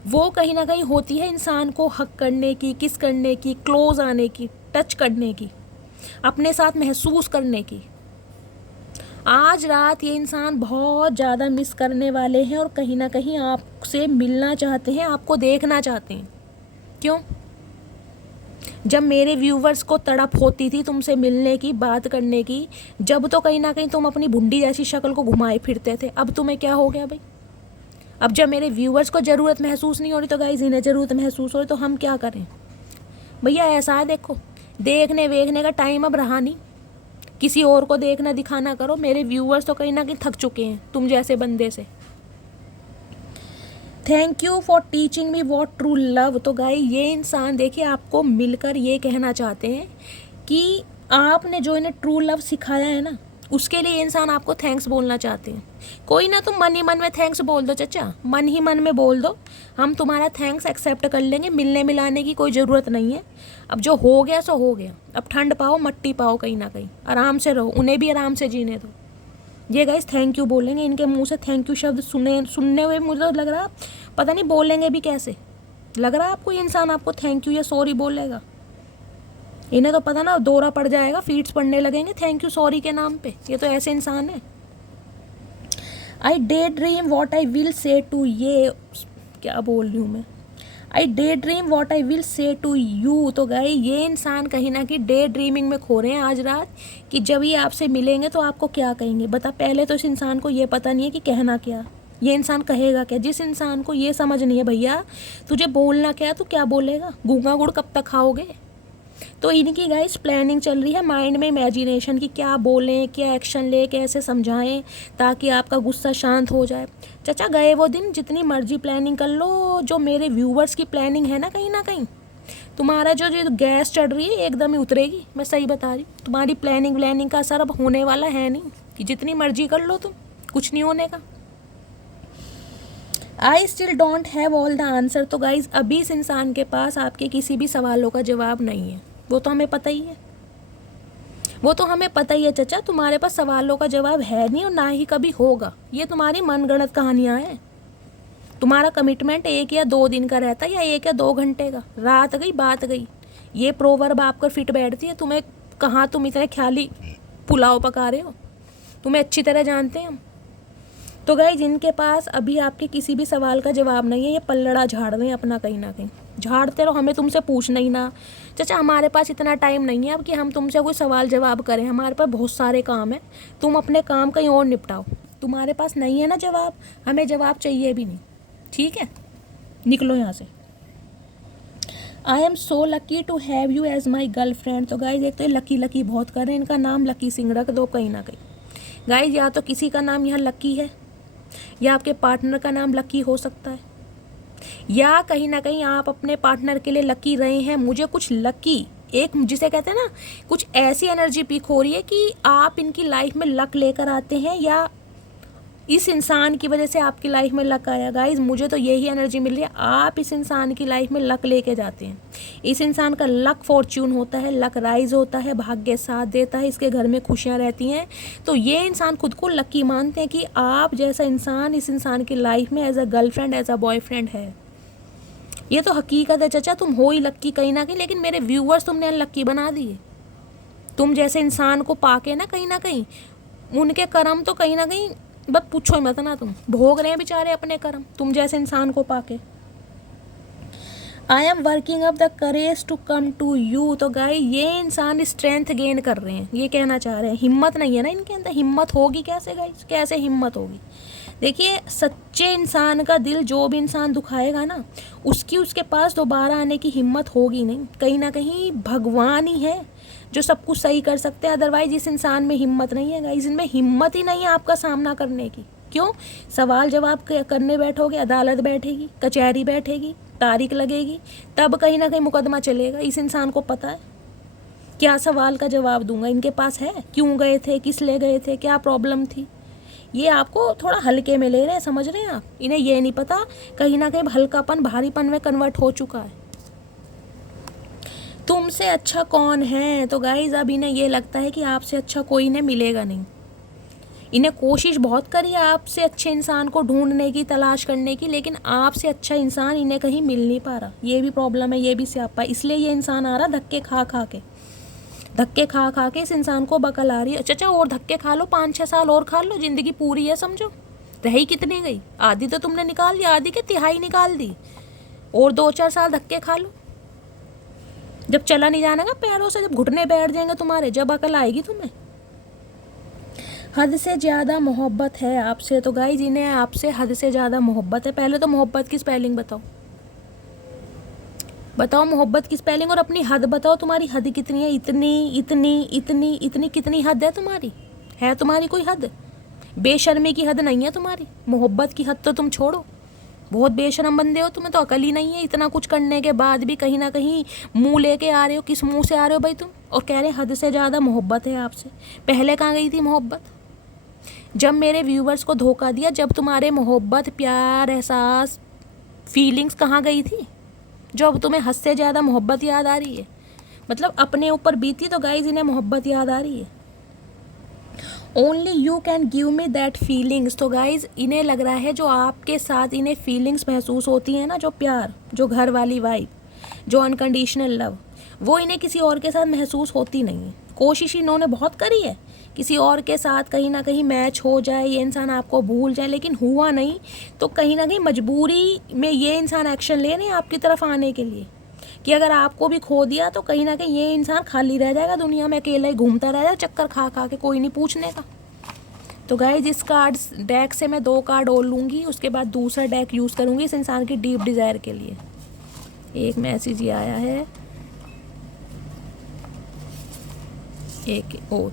वो कहीं ना कहीं होती है इंसान को हक करने की, किस करने की, क्लोज आने की, टच करने की, अपने साथ महसूस करने की। आज रात ये इंसान बहुत ज़्यादा मिस करने वाले हैं और कहीं ना कहीं आपसे मिलना चाहते हैं, आपको देखना चाहते हैं। क्यों? जब मेरे व्यूवर्स को तड़प होती थी तुमसे मिलने की, बात करने की, जब तो कहीं ना कहीं तुम अपनी भुंडी जैसी शक्ल को घुमाए फिरते थे। अब तुम्हें क्या हो गया भाई? अब जब मेरे व्यूवर्स को ज़रूरत महसूस नहीं हो रही तो गाइस इन्हें ज़रूरत महसूस हो रही, तो हम क्या करें भैया? ऐसा है, देखो, देखने वेखने का टाइम अब रहा नहीं। किसी और को देखना दिखाना करो। मेरे व्यूवर्स तो कहीं ना कहीं थक चुके हैं तुम जैसे बंदे से। Thank you for teaching me what true love. तो गाई, ये इंसान देखिए आपको मिलकर ये कहना चाहते हैं कि आपने जो इन्हें ट्रू लव सिखाया है ना, उसके लिए इंसान आपको थैंक्स बोलना चाहते हैं। कोई ना, तुम मन ही मन में थैंक्स बोल दो चाचा, मन ही मन में बोल दो, हम तुम्हारा थैंक्स एक्सेप्ट कर लेंगे। मिलने मिलाने की कोई ज़रूरत नहीं है। अब जो हो गया सो हो गया। अब ठंड पाओ, मट्टी पाओ, कहीं ना कहीं आराम से रहो, उन्हें भी आराम से जीने दो। ये गाइस थैंक यू बोलेंगे, इनके मुंह से थैंक यू शब्द सुनने हुए मुझे तो लग रहा पता नहीं बोलेंगे भी कैसे। लग रहा है आपको ये इंसान आपको थैंक यू या सॉरी बोलेगा? इन्हें तो पता ना दौरा पड़ जाएगा, फीट्स पड़ने लगेंगे थैंक यू सॉरी के नाम पे। ये तो ऐसे इंसान है। I daydream what I will say to, ये क्या बोल रही हूँ मैं, I daydream what I will say to you. तो गाई, ये इंसान कहीं ना कहीं डे ड्रीमिंग में खो रहे हैं आज रात कि जब ये आपसे मिलेंगे तो आपको क्या कहेंगे। बता, पहले तो इस इंसान को ये पता नहीं है कि कहना क्या, ये इंसान कहेगा क्या। जिस इंसान को ये समझ नहीं है भैया तुझे बोलना क्या है, तू क्या बोलेगा? गूंगा गुड़ कब तक खाओगे? तो इनकी गाइस प्लानिंग चल रही है माइंड में, इमेजिनेशन की, क्या बोलें, क्या एक्शन ले, कैसे समझाएं ताकि आपका गुस्सा शांत हो जाए। चाचा, गए वो दिन, जितनी मर्जी प्लानिंग कर लो, जो मेरे व्यूवर्स की प्लानिंग है ना कहीं तुम्हारा जो गैस चढ़ रही है एकदम ही उतरेगी। मैं सही बता रही हूँ, तुम्हारी प्लानिंग का असर अब होने वाला है नहीं कि जितनी मर्जी कर लो तुम, कुछ नहीं होने का। I still don't have all the answer. तो गाइज, अभी इस इंसान के पास आपके किसी भी सवालों का जवाब नहीं है, वो तो हमें पता ही है, वो तो हमें पता ही है चाचा। तुम्हारे पास सवालों का जवाब है नहीं और ना ही कभी होगा। ये तुम्हारी मनगढ़ंत कहानियाँ हैं। तुम्हारा कमिटमेंट 1 या 2 दिन का रहता है या 1 या 2 घंटे का। रात गई बात गई, ये प्रोवर्ब आपकर फिट बैठती है। तुम्हें कहाँ तुम इतने ख्याली पुलाव पका रहे हो, तुम्हें अच्छी तरह जानते हैं हम। तो गाइस, जिनके पास अभी आपके किसी भी सवाल का जवाब नहीं है, ये पल्लड़ा झाड़ रहे हैं अपना, कहीं ना कहीं झाड़ते रहो, हमें तुमसे पूछना ही ना। चाचा, हमारे पास इतना टाइम नहीं है अब कि हम तुमसे कोई सवाल जवाब करें, हमारे पास बहुत सारे काम हैं। तुम अपने काम कहीं और निपटाओ। तुम्हारे पास नहीं है ना जवाब, हमें जवाब चाहिए भी नहीं, ठीक है? निकलो यहाँ से। I am so lucky to have you as my girlfriend. तो गाइज, एक तो लकी लकी बहुत कर रहे हैं, इनका नाम लकी सिंह रख दो कहीं ना कहीं। गाइज, या तो किसी का नाम यहाँ लकी है या आपके पार्टनर का नाम लकी हो सकता है, या कहीं ना कहीं आप अपने पार्टनर के लिए लकी रहे हैं। मुझे कुछ लकी, एक जिसे कहते हैं ना, कुछ ऐसी एनर्जी पीक हो रही है कि आप इनकी लाइफ में लक लेकर आते हैं या इस इंसान की वजह से आपकी लाइफ में लक आया। गाइज, मुझे तो यही एनर्जी मिल रही है, आप इस इंसान की लाइफ में लक लेके जाते हैं। इस इंसान का लक फॉर्च्यून होता है, लक राइज होता है, भाग्य साथ देता है, इसके घर में खुशियाँ रहती हैं। तो ये इंसान खुद को लकी मानते हैं कि आप जैसा इंसान इस इंसान की लाइफ में as a girlfriend, as a boyfriend है। ये तो हकीकत है चाचा, तुम हो ही लक्की कहीं ना कहीं, लेकिन मेरे व्यूवर्स तुमने अनलक्की बना दिए। तुम जैसे इंसान को पाके ना कहीं उनके कर्म तो कहीं ना कहीं बस पूछो ही मत ना, तुम भोग रहे हैं बेचारे अपने कर्म तुम जैसे इंसान को पाके। I am working up the courage to come to you. तो गाय ये इंसान स्ट्रेंथ गेन कर रहे हैं, ये कहना चाह रहे हैं। हिम्मत नहीं है ना इनके अंदर, हिम्मत होगी कैसे गाइस, कैसे हिम्मत होगी। देखिए सच्चे इंसान का दिल जो भी इंसान दुखाएगा ना, उसके पास दोबारा आने की हिम्मत होगी नहीं। कहीं ना कहीं भगवान ही है जो सब कुछ सही कर सकते हैं, अदरवाइज इस इंसान में हिम्मत नहीं है गाइस। इनमें हिम्मत ही नहीं है आपका सामना करने की। क्यों? सवाल जवाब करने बैठोगे, अदालत बैठेगी, कचहरी बैठेगी, तारीख लगेगी, तब कहीं ना कहीं मुकदमा चलेगा। इस इंसान को पता है क्या सवाल का जवाब दूंगा, इनके पास है। क्यों गए थे, किस ले गए थे, क्या प्रॉब्लम थी, ये आपको थोड़ा हल्के में ले रहे हैं, समझ रहे हैं आप। इन्हें ये नहीं पता कहीं ना कहीं हल्कापन भारीपन में कन्वर्ट हो चुका है। तुमसे अच्छा कौन है? तो गाइज अब इन्हें ये लगता है कि आपसे अच्छा कोई इन्हें मिलेगा नहीं। इन्हें कोशिश बहुत करी आपसे अच्छे इंसान को ढूंढने की, तलाश करने की, लेकिन आपसे अच्छा इंसान इन्हें कहीं मिल नहीं पा रहा। ये भी प्रॉब्लम है, ये भी स्यापा। इसलिए ये इंसान आ रहा धक्के खा के इस इंसान को बकल आ रही है। अच्छा और धक्के खा लो, 5-6 साल और खा लो, जिंदगी पूरी है समझो। रही कितनी गई? आधी तो तुमने निकाल दी, आधी के तिहाई निकाल दी। और 2-4 साल धक्के खा लो, जब चला नहीं जाना ना पैरों से, जब घुटने बैठ जाएंगे तुम्हारे, जब अकल आएगी तुम्हें। हद से ज़्यादा मोहब्बत है आपसे। तो गाइज इन्हें आपसे हद से ज़्यादा मोहब्बत है। पहले तो मोहब्बत की स्पेलिंग बताओ मोहब्बत की स्पेलिंग, और अपनी हद बताओ, तुम्हारी हद कितनी है? इतनी कितनी हद है तुम्हारी? है तुम्हारी कोई हद? बेशर्मी की हद नहीं है तुम्हारी। मोहब्बत की हद तो तुम छोड़ो, बहुत बेशरम बंदे हो, तुम्हें तो अकल ही नहीं है। इतना कुछ करने के बाद भी कहीं ना कहीं मुंह लेके आ रहे हो। किस मुंह से आ रहे हो भाई तुम? और कह रहे हद से ज़्यादा मोहब्बत है आपसे। पहले कहाँ गई थी मोहब्बत? जब मेरे व्यूवर्स को धोखा दिया, जब तुम्हारे मोहब्बत, प्यार, एहसास, फीलिंग्स कहाँ गई थी? जो अब तुम्हें हद से ज़्यादा मोहब्बत याद आ रही है, मतलब अपने ऊपर बीती। तो गाइज इन्हें मोहब्बत याद आ रही है। Only you can give me that feelings. तो गाइज इन्हें लग रहा है जो आपके साथ इन्हें फीलिंग्स महसूस होती हैं ना, जो प्यार, जो घर वाली वाइब, जो अनकंडीशनल लव, वो इन्हें किसी और के साथ महसूस होती नहीं है। कोशिश इन्होंने बहुत करी है किसी और के साथ कहीं ना कहीं मैच हो जाए, ये इंसान आपको भूल जाए, लेकिन हुआ नहीं। तो कहीं ना कहीं मजबूरी में ये इंसान एक्शन ले रहे हैं आपकी तरफ आने के लिए, कि अगर आपको भी खो दिया तो कहीं ना कहीं ये इंसान खाली रह जाएगा, दुनिया में अकेला ही घूमता रह जाएगा, चक्कर खा के, कोई नहीं पूछने का। तो गाइस इस कार्ड डेक से मैं 2 कार्ड और लूँगी, उसके बाद दूसरा डेक यूज़ करूँगी इस इंसान की डीप डिज़ायर के लिए। एक मैसेज ये आया है,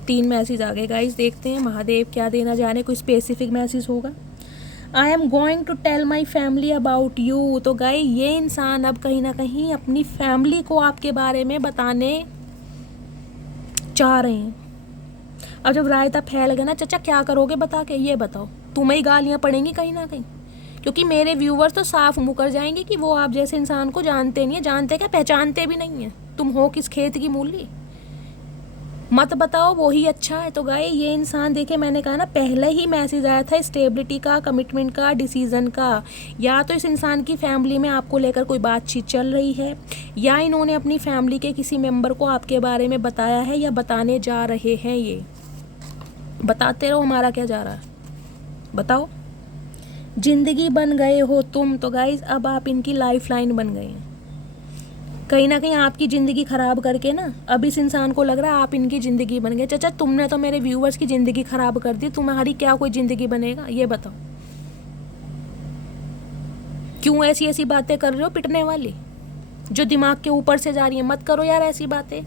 3 मैसेज आ गए गाइस। देखते हैं महादेव क्या देना जाने, कोई स्पेसिफिक मैसेज होगा। I am going to tell my family about you. तो गाइस ये इंसान अब कहीं ना कहीं अपनी फैमिली को आपके बारे में बताने चाह रहे हैं। अब जब रायता फैल गया ना चाचा, क्या करोगे बता के? ये बताओ, तुम्हें ही गालियाँ पड़ेंगी कहीं ना कहीं, क्योंकि मेरे व्यूवर्स तो साफ मुकर जाएंगे कि वो आप जैसे इंसान को जानते नहीं है। जानते क्या, पहचानते भी नहीं है। तुम हो किस खेत की मूली, मत बताओ, वो ही अच्छा है। तो गाय ये इंसान, देखे मैंने कहा ना, पहले ही मैसेज आया था स्टेबिलिटी का, कमिटमेंट का, डिसीजन का। या तो इस इंसान की फैमिली में आपको लेकर कोई बातचीत चल रही है, या इन्होंने अपनी फैमिली के किसी मेंबर को आपके बारे में बताया है, या बताने जा रहे हैं। ये बताते रहो, हमारा क्या जा रहा है, बताओ। जिंदगी बन गए हो तुम। तो गाइज अब आप इनकी लाइफ लाइन बन गए हैं। कहीं ना कहीं आपकी ज़िंदगी ख़राब करके ना, अब इस इंसान को लग रहा है आप इनकी ज़िंदगी बन गए। चाचा तुमने तो मेरे व्यूवर्स की ज़िंदगी ख़राब कर दी, तुम्हारी क्या कोई ज़िंदगी बनेगा? ये बताओ, क्यों ऐसी ऐसी बातें कर रहे हो पिटने वाली, जो दिमाग के ऊपर से जा रही है? मत करो यार ऐसी बातें।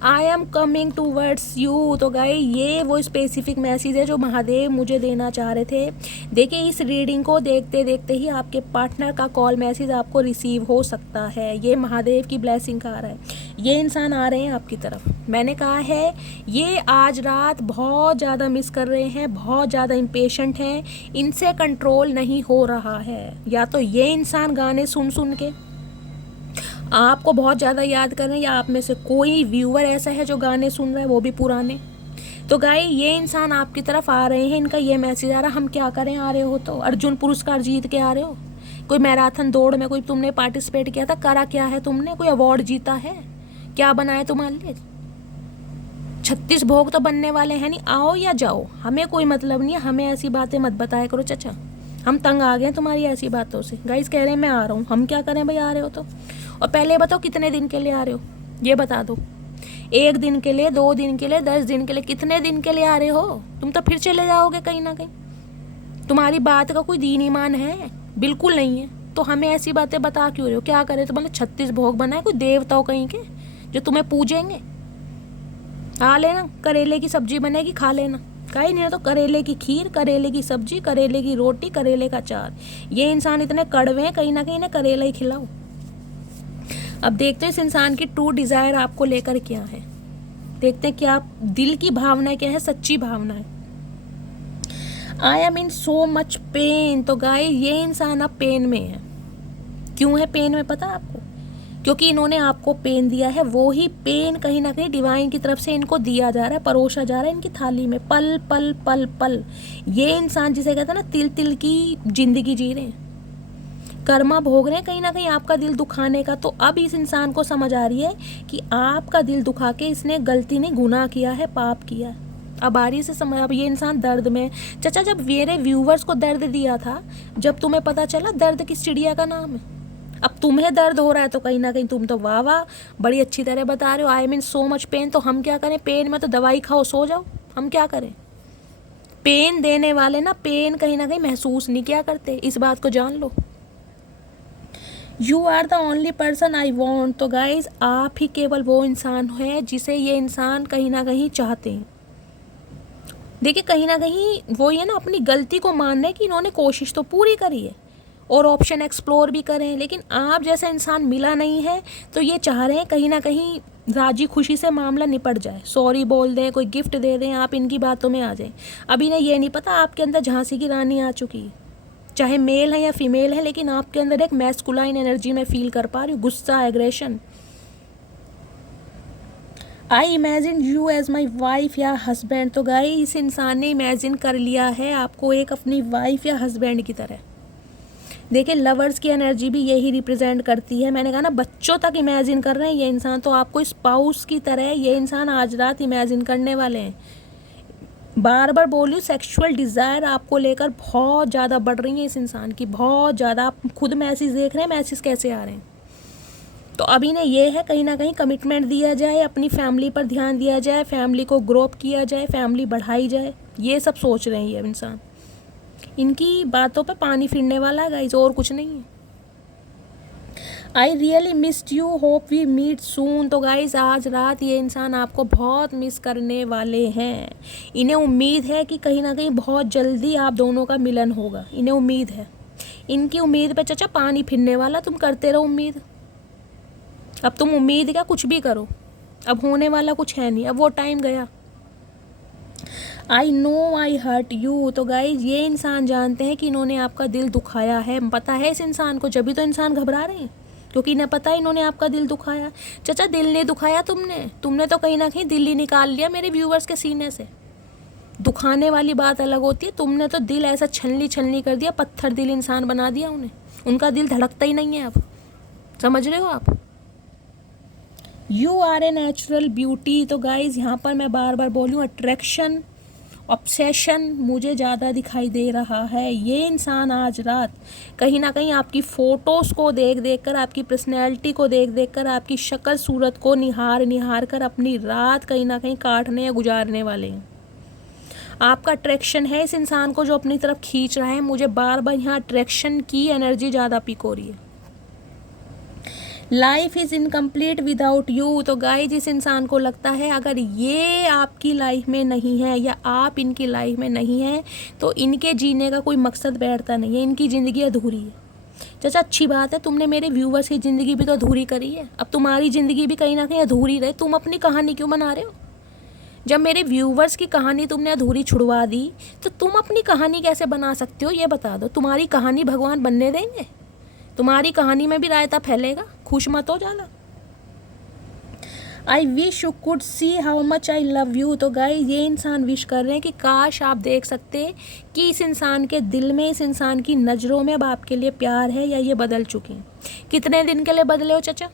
I am coming towards you. तो गाय ये वो स्पेसिफिक मैसेज है जो महादेव मुझे देना चाह रहे थे। देखिए इस रीडिंग को देखते देखते ही आपके पार्टनर का कॉल मैसेज आपको रिसीव हो सकता है। ये महादेव की ब्लेसिंग का आ रहा है। ये इंसान आ रहे हैं आपकी तरफ। मैंने कहा है ये आज रात बहुत ज़्यादा मिस कर रहे हैं, बहुत ज़्यादा इम्पेशेंट हैं, इनसे कंट्रोल नहीं हो रहा है। या तो ये इंसान गाने सुन सुन के आपको बहुत ज़्यादा याद कर रहे हैं, या आप में से कोई व्यूअर ऐसा है जो गाने सुन रहा है, वो भी पुराने। तो गाय ये इंसान आपकी तरफ आ रहे हैं, इनका ये मैसेज आ रहा है, हम क्या करें, आ रहे हो तो अर्जुन पुरस्कार जीत के आ रहे हो, कोई मैराथन दौड़ में कोई तुमने पार्टिसिपेट किया था, करा क्या है तुमने, कोई अवार्ड जीता है, क्या बना है तुम्हारे लिए? 36 भोग तो बनने वाले हैं नहीं, आओ या जाओ, हमें कोई मतलब नहीं है, हमें ऐसी बातें मत बताया करो चाचा, हम तंग आ गए तुम्हारी ऐसी बातों से। गाइस कह रहे हैं मैं आ रहा हूँ, हम क्या करें भाई, आ रहे हो तो। और पहले बताओ कितने दिन के लिए आ रहे हो, ये बता दो। 1 दिन के लिए, 2 दिन के लिए, 10 दिन के लिए, कितने दिन के लिए आ रहे हो? तुम तो फिर चले जाओगे कहीं ना कहीं। तुम्हारी बात का कोई दीन ईमान है? बिल्कुल नहीं है। तो हमें ऐसी बातें बता क्यों रहे हो? क्या करे तो मतलब 36 भोग बनाए, कोई देवता हो कहीं के जो तुम्हें पूजेंगे? आ लेना, करेले की सब्जी बनेगी, खा लेना। कहीं नहीं तो करेले की खीर, करेले की सब्जी, करेले की रोटी, करेले का चार। ये इंसान इतने कड़वे हैं, कहीं ना कहीं इन्हें करेला ही खिलाओ। अब देखते हैं इस इंसान की ट्रू डिजायर आपको लेकर क्या है, देखते हैं कि आप दिल की भावना क्या है, सच्ची भावना है। I am in so much pain. तो गाइस ये इंसान अब पेन में है। क्यों है पेन में पता है आपको? क्योंकि इन्होंने आपको पेन दिया है, वो ही पेन कहीं ना कहीं डिवाइन की तरफ से इनको दिया जा रहा है, परोसा जा रहा है इनकी थाली में, पल पल पल पल। ये इंसान जिसे कहते हैं ना तिल तिल की जिंदगी जी रहे हैं, कर्मा भोग रहे हैं कहीं ना कहीं आपका दिल दुखाने का। तो अब इस इंसान को समझ आ रही है कि आपका दिल दुखा के इसने गलती नहीं, गुनाह किया है, पाप किया है। अब आ रही से समझ, अब ये इंसान दर्द में। चाचा जब मेरे व्यूवर्स को दर्द दिया था, जब तुम्हें पता चला दर्द किस चिड़िया का नाम है, अब तुम्हें दर्द हो रहा है तो कहीं ना कहीं तुम तो वाह वाह बड़ी अच्छी तरह बता रहे हो, I mean so much pain. तो हम क्या करें? पेन में तो दवाई खाओ, सो जाओ, हम क्या करें? पेन देने वाले ना पेन कहीं ना कहीं महसूस नहीं किया करते, इस बात को जान लो। You are the only person I want. तो गाइज आप ही केवल वो इंसान है जिसे ये इंसान कहीं ना कहीं चाहते हैं। देखिए कहीं ना कहीं वो ये ना अपनी गलती को मानने की इन्होंने कोशिश तो पूरी करी है और ऑप्शन एक्सप्लोर भी करें, लेकिन आप जैसा इंसान मिला नहीं है। तो ये चाह रहे हैं कहीं ना कहीं राजी खुशी से मामला निपट जाए, सॉरी बोल दें, कोई गिफ्ट दे दें, आप इनकी बातों में आ जाएं। अभी इन्हें ये नहीं पता आपके अंदर झांसी की रानी आ चुकी है, चाहे मेल है या फीमेल है, लेकिन आपके अंदर एक मैस्कुलाइन एनर्जी में फील कर पा रही हूँ, गुस्सा, aggression. I imagine you as my wife या हस्बैंड। तो गाइस इस इंसान ने इमेजिन कर लिया है आपको एक अपनी वाइफ या हस्बैंड की तरह। देखिए लवर्स की एनर्जी भी यही रिप्रेजेंट करती है। मैंने कहा ना बच्चों तक इमेजिन कर रहे हैं ये इंसान, तो आपको स्पाउस की तरह ये इंसान आज रात इमेजिन करने वाले हैं। बार बार बोलिए सेक्सुअल डिज़ायर आपको लेकर बहुत ज़्यादा बढ़ रही है इस इंसान की, बहुत ज़्यादा। आप खुद मैसेज देख रहे हैं, मैसेज कैसे आ रहे हैं। तो अभी ने ये है कहीं ना कहीं कमिटमेंट दिया जाए, अपनी फैमिली पर ध्यान दिया जाए, फैमिली को ग्रो अप किया जाए, फैमिली बढ़ाई जाए, ये सब सोच रहे हैं ये इंसान। इनकी बातों पे पानी फिरने वाला है गाइस, और कुछ नहीं है। I really missed you, hope we meet soon. तो गाइस आज रात ये इंसान आपको बहुत मिस करने वाले हैं। इन्हें उम्मीद है कि कहीं ना कहीं बहुत जल्दी आप दोनों का मिलन होगा, इन्हें उम्मीद है। इनकी उम्मीद पे चाचा पानी फिरने वाला, तुम करते रहो उम्मीद। अब तुम उम्मीद क्या, कुछ भी करो, अब होने वाला कुछ है नहीं, अब वो टाइम गया। I know I hurt you. तो गाइज ये इंसान जानते हैं कि इन्होंने आपका दिल दुखाया है, पता है इस इंसान को, जब भी तो इंसान घबरा रहे हैं, क्योंकि इन्हें पता है इन्होंने आपका दिल दुखाया। चाचा दिल नहीं दुखाया तुमने तो कहीं ना कहीं दिल ही निकाल लिया मेरे व्यूवर्स के सीने से। दुखाने वाली बात अलग होती है, तुमने तो दिल ऐसा छलनी छलनी कर दिया, पत्थर दिल इंसान बना दिया उन्हें, उनका दिल धड़कता ही नहीं है अब, समझ रहे हो आप। You are a natural beauty. तो गाइज यहाँ पर मैं बार बार बोलूँ, अट्रैक्शन, ऑब्सेशन मुझे ज़्यादा दिखाई दे रहा है। ये इंसान आज रात कहीं ना कहीं आपकी फ़ोटोज़ को देख देख कर, आपकी पर्सनैलिटी को देख देख कर, आपकी शक्ल सूरत को निहार निहार कर अपनी रात कहीं ना कहीं काटने या गुजारने वाले हैं। आपका अट्रैक्शन है इस इंसान को जो अपनी तरफ खींच रहा है। मुझे बार बार यहाँ अट्रैक्शन की एनर्जी ज़्यादा पिक हो रही है। Life is incomplete without you. तो गाइस इस इंसान को लगता है अगर ये आपकी लाइफ में नहीं है या आप इनकी लाइफ में नहीं है तो इनके जीने का कोई मकसद बैठता नहीं है, इनकी ज़िंदगी अधूरी है। चाचा अच्छी बात है, तुमने मेरे व्यूवर्स की ज़िंदगी भी तो अधूरी करी है, अब तुम्हारी ज़िंदगी भी कहीं ना कहीं अधूरी रहे। तुम अपनी कहानी क्यों बना रहे हो? जब मेरे व्यूवर्स की कहानी तुमने अधूरी छुड़वा दी तो तुम अपनी कहानी कैसे बना सकते हो, ये बता दो। तुम्हारी कहानी भगवान बनने देंगे? तुम्हारी कहानी में भी रायता फैलेगा, खुश मत हो ज़्यादा। I wish you could see how much I love you. तो गाइस ये इंसान विश कर रहे हैं कि काश आप देख सकते कि इस इंसान के दिल में, इस इंसान की नज़रों में अब आपके लिए प्यार है या ये बदल चुके हैं। कितने दिन के लिए बदले हो चचा?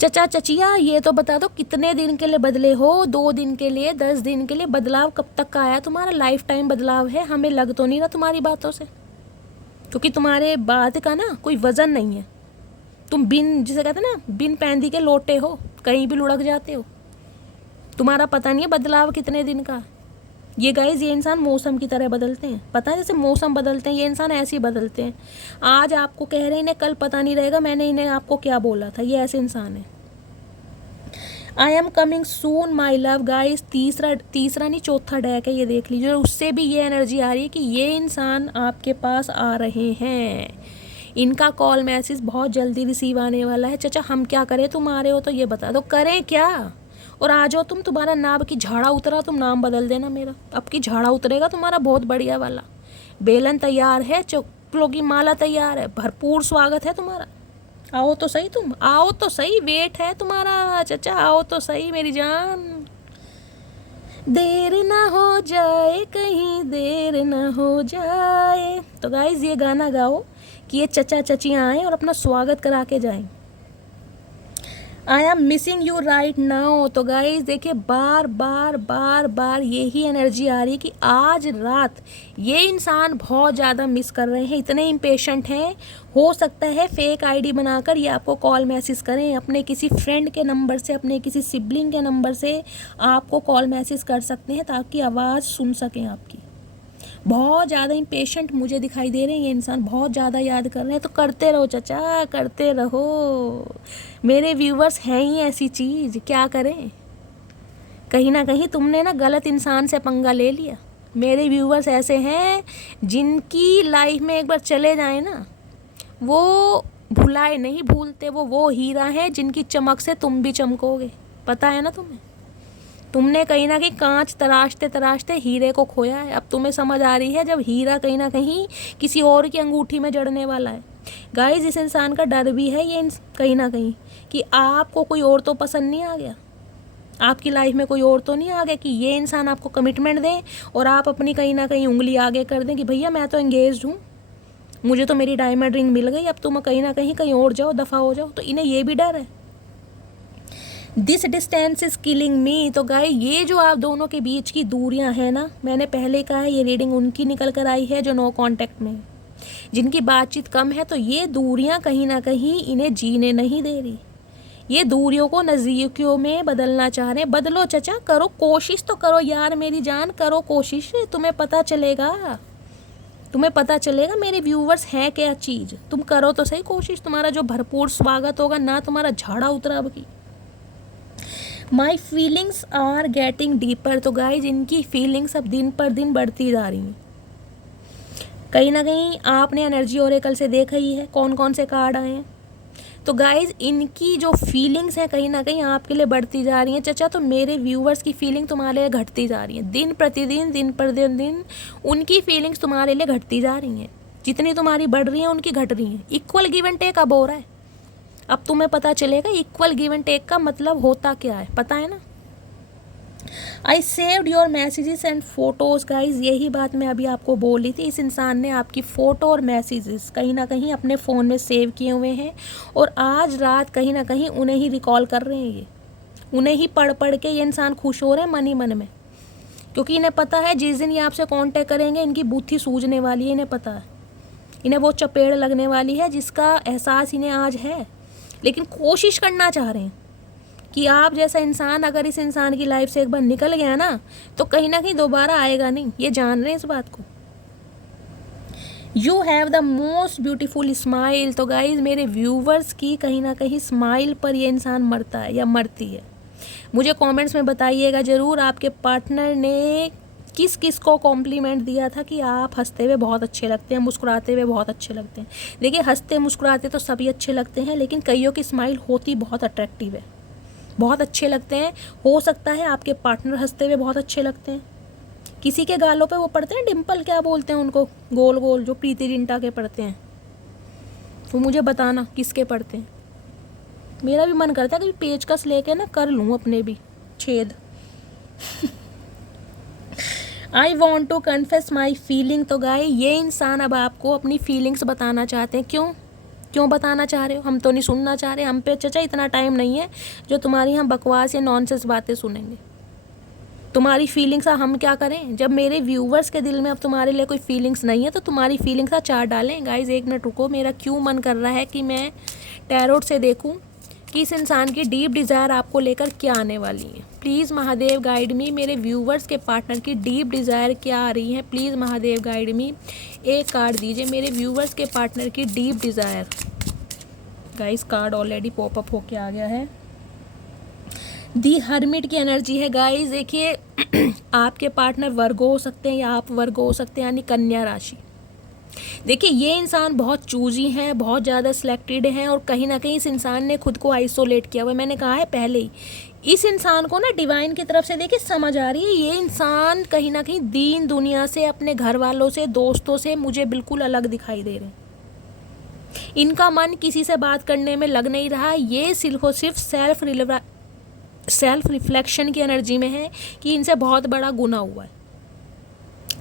चचा चचिया ये तो बता दो, कितने दिन के लिए बदले हो? 2 दिन के लिए, 10 दिन के लिए? बदलाव कब तक का आया? तुम्हारा लाइफ टाइम बदलाव है, हमें लग तो नहीं रहा तुम्हारी बातों से, क्योंकि तुम्हारे बात का ना कोई वज़न नहीं है। तुम बिन, जिसे कहते हैं ना, बिन पैंदी के लोटे हो, कहीं भी लुढ़क जाते हो। तुम्हारा पता नहीं है बदलाव कितने दिन का। ये गाइस ये इंसान मौसम की तरह बदलते हैं, पता है, जैसे मौसम बदलते हैं ये इंसान ऐसे ही बदलते हैं। आज आपको कह रहे हैं, इन्हें कल पता नहीं रहेगा मैंने इन्हें आपको क्या बोला था। ये ऐसे इंसान है। I am coming soon my love. Guys तीसरा नहीं, चौथा डेक है, ये देख लीजिए। उससे भी ये एनर्जी आ रही है कि ये इंसान आपके पास आ रहे हैं। इनका कॉल मैसेज बहुत जल्दी रिसीव आने वाला है। चचा हम क्या करें, तुम आ रहे हो तो ये बता दो, करें क्या? और आ जाओ तुम, तुम्हारा नाम की झाड़ा उतरा, तुम नाम बदल देना मेरा। अब की झाड़ा उतरेगा तुम्हारा बहुत बढ़िया वाला। बेलन तैयार है, चप्पलों की माला तैयार है, भरपूर स्वागत है तुम्हारा। आओ तो सही, तुम आओ तो सही, वेट है तुम्हारा। चचा आओ तो सही मेरी जान। देर ना हो जाए, कहीं देर ना हो जाए। तो गाइज ये गाना गाओ कि ये चचा चचियाँ आएँ और अपना स्वागत करा के जाएं। I am missing you right now. तो गाइज देखिए बार बार बार बार यही एनर्जी आ रही है कि आज रात ये इंसान बहुत ज़्यादा मिस कर रहे हैं, इतने इम्पेशेंट हैं। हो सकता है फेक आईडी बनाकर ये आपको कॉल मैसेज करें, अपने किसी फ्रेंड के नंबर से, अपने किसी सिबलिंग के नंबर से आपको कॉल मैसेज कर सकते हैं ताकि आवाज़ सुन सकें आपकी। बहुत ज़्यादा इम्पेशेंट मुझे दिखाई दे रहे हैं ये इंसान, बहुत ज़्यादा याद कर रहे हैं। तो करते रहो चचा, करते रहो। मेरे व्यूवर्स हैं ही ऐसी चीज़, क्या करें। कहीं ना कहीं तुमने ना गलत इंसान से पंगा ले लिया। मेरे व्यूवर्स ऐसे हैं जिनकी लाइफ में एक बार चले जाए ना, वो भुलाए नहीं भूलते। वो हीरा है जिनकी चमक से तुम भी चमकोगे, पता है ना तुम्हें। तुमने कहीं ना कहीं कांच तराशते तराशते हीरे को खोया है। अब तुम्हें समझ आ रही है जब हीरा कहीं ना कहीं किसी और की अंगूठी में जड़ने वाला है। गाइस इस इंसान का डर भी है ये कहीं ना कहीं कि आपको कोई और तो पसंद नहीं आ गया, आपकी लाइफ में कोई और तो नहीं आ गया कि ये इंसान आपको कमिटमेंट दे और आप अपनी कहीं ना कहीं उंगली आगे कर दें कि भैया मैं तो एंगेज हूँ, मुझे तो मेरी डायमंड रिंग मिल गई, अब तुम कहीं ना कहीं और जाओ, दफ़ा हो जाओ। तो इन्हें ये भी डर है। दिस डिस्टेंस इज़ किलिंग मी। तो गाय ये जो आप दोनों के बीच की दूरियां हैं ना, मैंने पहले कहा है ये रीडिंग उनकी निकल कर आई है जो नो कांटेक्ट में, जिनकी बातचीत कम है। तो ये दूरियां कहीं ना कहीं इन्हें जीने नहीं दे रही। ये दूरियों को नज़दीकियों में बदलना चाह रहे हैं। बदलो चचा, करो कोशिश तो करो यार मेरी जान, करो कोशिश, तुम्हें पता चलेगा, तुम्हें पता चलेगा मेरे व्यूवर्स हैं क्या चीज़। तुम करो तो सही कोशिश, तुम्हारा जो भरपूर स्वागत होगा ना, तुम्हारा झाड़ा उतरा अब की। My feelings are getting deeper. तो गाइज इनकी फीलिंग्स अब दिन पर दिन बढ़ती जा रही हैं। कहीं ना कहीं आपने एनर्जी ओरेकल से देखा ही है कौन कौन से कार्ड आए हैं। तो गाइज इनकी जो फीलिंग्स हैं कहीं ना कहीं आपके लिए बढ़ती जा रही हैं। चचा तो मेरे व्यूवर्स की फीलिंग तुम्हारे लिए घटती जा रही है, दिन प्रतिदिन, दिन पर दिन उनकी फीलिंग्स तुम्हारे लिए घटती जा रही हैं। जितनी तुम्हारी बढ़ रही हैं उनकी घट रही हैं। इक्वल गिव एंड टेक अब हो रहा है। अब तुम्हें पता चलेगा इक्वल गिव एंड टेक का मतलब होता क्या है, पता है ना। I saved your messages and photos. Guys यही बात मैं अभी आपको बोल रही थी। इस इंसान ने आपकी फ़ोटो और मैसेजेस कहीं ना कहीं अपने फ़ोन में सेव किए हुए हैं और आज रात कहीं ना कहीं उन्हें ही रिकॉल कर रहे हैं। ये उन्हें ही पढ़ पढ़ के ये इंसान खुश हो रहे हैं मन ही मन में, क्योंकि इन्हें पता है जिस दिन ये आपसे कांटेक्ट करेंगे इनकी बुद्धि सूझने वाली है। इन्हें पता है, इन्हें वो चपेड़ लगने वाली है जिसका एहसास इन्हें आज है। लेकिन कोशिश करना चाह रहे हैं कि आप जैसा इंसान अगर इस इंसान की लाइफ से एक बार निकल गया ना तो कहीं ना कहीं दोबारा आएगा नहीं। ये जान रहे हैं इस बात को। You have the most beautiful smile. तो गाइज मेरे व्यूवर्स की कहीं ना कहीं स्माइल पर ये इंसान मरता है या मरती है। मुझे कमेंट्स में बताइएगा ज़रूर आपके पार्टनर ने किस किस को कॉम्प्लीमेंट दिया था कि आप हंसते हुए बहुत अच्छे लगते हैं, मुस्कुराते हुए बहुत अच्छे लगते हैं। देखिए हंसते मुस्कुराते तो सभी अच्छे लगते हैं, लेकिन कईयों की स्माइल होती बहुत अट्रैक्टिव है, बहुत अच्छे लगते हैं। हो सकता है आपके पार्टनर हंसते हुए बहुत अच्छे लगते हैं। किसी के गालों पे वो पड़ते हैं डिम्पल, क्या बोलते हैं उनको, गोल गोल जो प्रीति जिंटा के पड़ते हैं। तो मुझे बताना किसके पड़ते हैं। मेरा भी मन करता है कि पेचकस लेके ना कर लूँ अपने भी छेद। I want to confess my feeling. तो गाय ये इंसान अब आपको अपनी फीलिंग्स बताना चाहते हैं। क्यों बताना चाह रहे हो? हम तो नहीं सुनना चाह रहे। हम पे चाचा इतना टाइम नहीं है जो तुम्हारी हम बकवास या नॉनसेंस बातें सुनेंगे। तुम्हारी फीलिंग्स हम क्या करें? जब मेरे व्यूवर्स के दिल में अब तुम्हारे लिए कोई फीलिंग्स नहीं है तो तुम्हारी फीलिंग्स चार डालें। गाइज 1 मिनट रुको, मेरा क्यों मन कर रहा है कि मैं टैरोट से देखूं कि इस इंसान की डीप डिज़ायर आपको लेकर क्या आने वाली है। प्लीज़ महादेव गाइड मी, मेरे व्यूवर्स के पार्टनर की डीप डिज़ायर क्या आ रही है। प्लीज़ महादेव गाइड मी, एक कार्ड दीजिए मेरे व्यूवर्स के पार्टनर की deep desire. Guys card already popup होके आ गया है। दी हर्मिट की एनर्जी है गाइस। देखिए आपके पार्टनर वर्गो हो सकते हैं या आप वर्गो हो सकते हैं, यानी कन्या राशि। देखिए ये इंसान बहुत चूजी हैं, बहुत ज़्यादा सिलेक्टेड हैं और कहीं ना कहीं इस इंसान ने खुद को आइसोलेट किया हुआ। मैंने कहा है पहले ही, इस इंसान को ना डिवाइन की तरफ से देखिए समझ आ रही है ये इंसान कहीं ना कहीं दीन दुनिया से, अपने घर वालों से, दोस्तों से मुझे बिल्कुल अलग दिखाई दे रहे हैं। इनका मन किसी से बात करने में लग नहीं रहा। ये सिर्फ और सिर्फ सेल्फ रिफ्लेक्शन की एनर्जी में है कि इनसे बहुत बड़ा गुनाह हुआ है।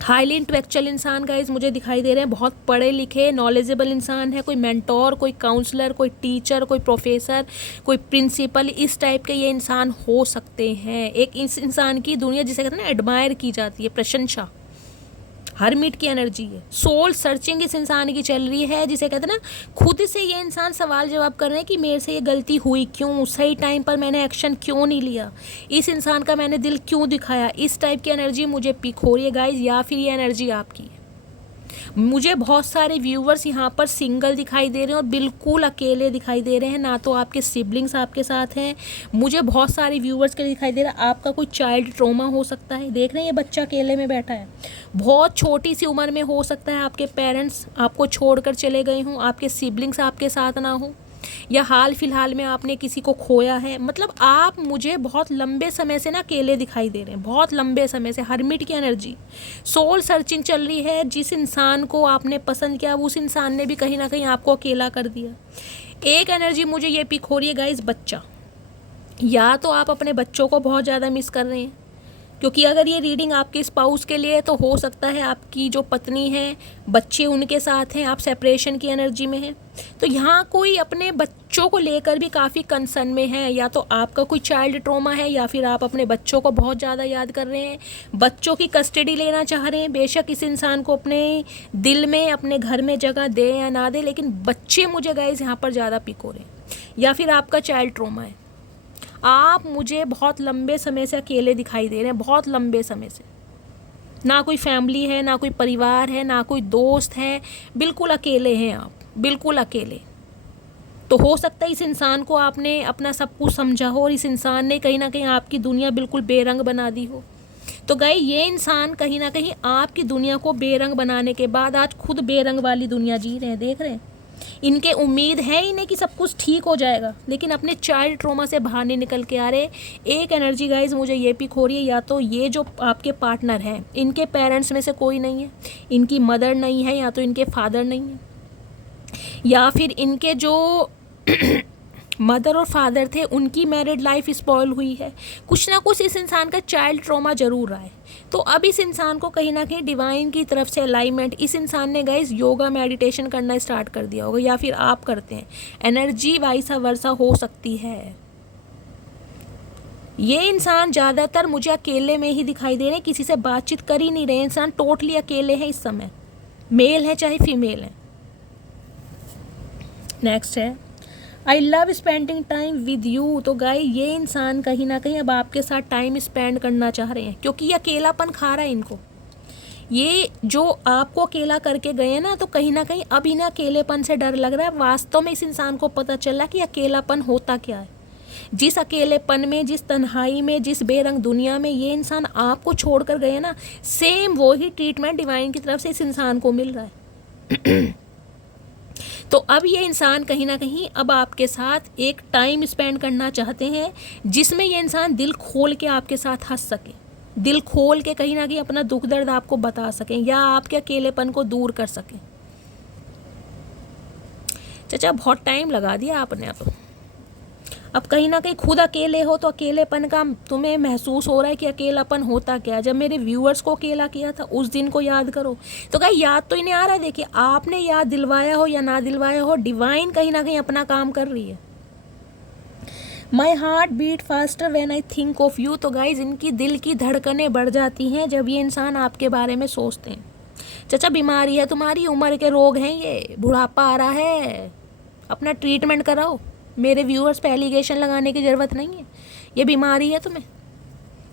हाईली इंटेलेक्चुअल इंसान गाइस मुझे दिखाई दे रहे हैं, बहुत पढ़े लिखे नॉलेजेबल इंसान है। कोई मेंटोर, कोई काउंसलर, कोई टीचर, कोई प्रोफेसर, कोई प्रिंसिपल, इस टाइप के ये इंसान हो सकते हैं। एक इस इंसान की दुनिया जिसे कहते हैं ना एडमायर की जाती है, प्रशंसा। हर्मिट की एनर्जी है। सोल सर्चिंग इस इंसान की चल रही है, जिसे कहते हैं ना खुद से ये इंसान सवाल जवाब कर रहे हैं कि मेरे से ये गलती हुई क्यों, सही टाइम पर मैंने एक्शन क्यों नहीं लिया, इस इंसान का मैंने दिल क्यों दिखाया। इस टाइप की एनर्जी मुझे पिक हो रही है गाइज, या फिर ये एनर्जी आपकी है। मुझे बहुत सारे व्यूवर्स यहाँ पर सिंगल दिखाई दे रहे हैं और बिल्कुल अकेले दिखाई दे रहे हैं। ना तो आपके सिबलिंग्स आपके साथ हैं। मुझे बहुत सारे व्यूवर्स के दिखाई दे रहा है आपका कोई चाइल्ड ट्रॉमा हो सकता है। देख रहे हैं ये बच्चा अकेले में बैठा है, बहुत छोटी सी उम्र में हो सकता है आपके पेरेंट्स आपको छोड़कर चले गए हों, आपके सिबलिंग्स आपके साथ ना हो, या हाल फिलहाल में आपने किसी को खोया है। मतलब आप मुझे बहुत लंबे समय से ना अकेले दिखाई दे रहे हैं, बहुत लंबे समय से। हर्मिट की एनर्जी, सोल सर्चिंग चल रही है। जिस इंसान को आपने पसंद किया उस इंसान ने भी कहीं ना कहीं आपको अकेला कर दिया। एक एनर्जी मुझे ये पिक हो रही है गाइस, बच्चा। या तो आप अपने बच्चों को बहुत ज़्यादा मिस कर रहे हैं, क्योंकि अगर ये रीडिंग आपके स्पाउस के लिए है तो हो सकता है आपकी जो पत्नी है, बच्चे उनके साथ हैं, आप सेपरेशन की एनर्जी में हैं। तो यहाँ कोई अपने बच्चों को लेकर भी काफ़ी कंसर्न में है। या तो आपका कोई चाइल्ड ट्रॉमा है या फिर आप अपने बच्चों को बहुत ज़्यादा याद कर रहे हैं, बच्चों की कस्टडी लेना चाह रहे हैं। बेशक इस इंसान को अपने दिल में, अपने घर में जगह दे या ना दे, लेकिन बच्चे मुझे गाइस यहाँ पर ज़्यादा पिक हो रहे हैं। या फिर आपका चाइल्ड ट्रॉमा है, आप मुझे बहुत लंबे समय से अकेले दिखाई दे रहे हैं, बहुत लंबे समय से। ना कोई फैमिली है, ना कोई परिवार है, ना कोई दोस्त है, बिल्कुल अकेले हैं आप, बिल्कुल अकेले। तो हो सकता है इस इंसान को आपने अपना सब कुछ समझा हो और इस इंसान ने कहीं ना कहीं आपकी दुनिया बिल्कुल बेरंग बना दी हो। तो गाय ये इंसान कहीं ना कहीं आपकी दुनिया को बेरंग बनाने के बाद आज खुद बेरंग वाली दुनिया जी रहे हैं। देख रहे हैं, इनके उम्मीद है इन्हें कि सब कुछ ठीक हो जाएगा, लेकिन अपने चाइल्ड ट्रॉमा से बाहर नहीं निकल के आ रहे। एक एनर्जी गाइज मुझे ये पिक हो रही है, या तो ये जो आपके पार्टनर हैं इनके पेरेंट्स में से कोई नहीं है, इनकी मदर नहीं है, या तो इनके फादर नहीं है, या फिर इनके जो मदर और फादर थे उनकी मैरिड लाइफ स्पॉइल हुई है। कुछ ना कुछ इस इंसान का चाइल्ड ट्रॉमा जरूर रहा है। तो अब इस इंसान को कहीं ना कहीं डिवाइन की तरफ से अलाइनमेंट, इस इंसान ने गाइस योगा मेडिटेशन करना स्टार्ट कर दिया होगा, या फिर आप करते हैं। एनर्जी वाइसा वर्सा हो सकती है। ये इंसान ज़्यादातर मुझे अकेले में ही दिखाई दे रहे हैं, किसी से बातचीत कर ही नहीं रहे। इंसान टोटली अकेले हैं इस समय, मेल है चाहे फीमेल है। नेक्स्ट है I love spending time with you. तो गाय ये इंसान कहीं ना कहीं अब आपके साथ टाइम स्पेंड करना चाह रहे हैं, क्योंकि ये अकेलापन खा रहा है इनको। ये जो आपको अकेला करके गए हैं ना, तो कहीं ना कहीं अब इन्हें अकेलेपन से डर लग रहा है। वास्तव में इस इंसान को पता चला कि अकेलापन होता क्या है। जिस अकेलेपन में, जिस तन्हाई में, जिस बेरंग दुनिया में ये इंसान आपको छोड़ कर गए ना, सेम वही ट्रीटमेंट डिवाइन की तरफ से इस इंसान को मिल रहा है। तो अब ये इंसान कहीं ना कहीं अब आपके साथ एक टाइम स्पेंड करना चाहते हैं, जिसमें ये इंसान दिल खोल के आपके साथ हंस सके, दिल खोल के कहीं ना कहीं अपना दुख दर्द आपको बता सकें, या आपके अकेलेपन को दूर कर सकें। चाचा बहुत टाइम लगा दिया आपने। अब अब कहीं ना कहीं खुद अकेले हो तो अकेलेपन का तुम्हें महसूस हो रहा है कि अकेलापन होता क्या है। जब मेरे व्यूअर्स को अकेला किया था उस दिन को याद करो। तो कहीं याद तो इन्हें आ रहा है। देखिए, आपने याद दिलवाया हो या ना दिलवाया हो, डिवाइन कहीं ना कहीं अपना काम कर रही है। My heart beat faster when I think of you. तो गाइज, इनकी दिल की धड़कनें बढ़ जाती हैं जब ये इंसान आपके बारे में सोचते हैं। चाचा, बीमारी है तुम्हारी, उम्र के रोग हैं, ये बुढ़ापा आ रहा है, अपना ट्रीटमेंट कराओ। मेरे व्यूअर्स पे एलिगेशन लगाने की ज़रूरत नहीं है। ये बीमारी है तुम्हें,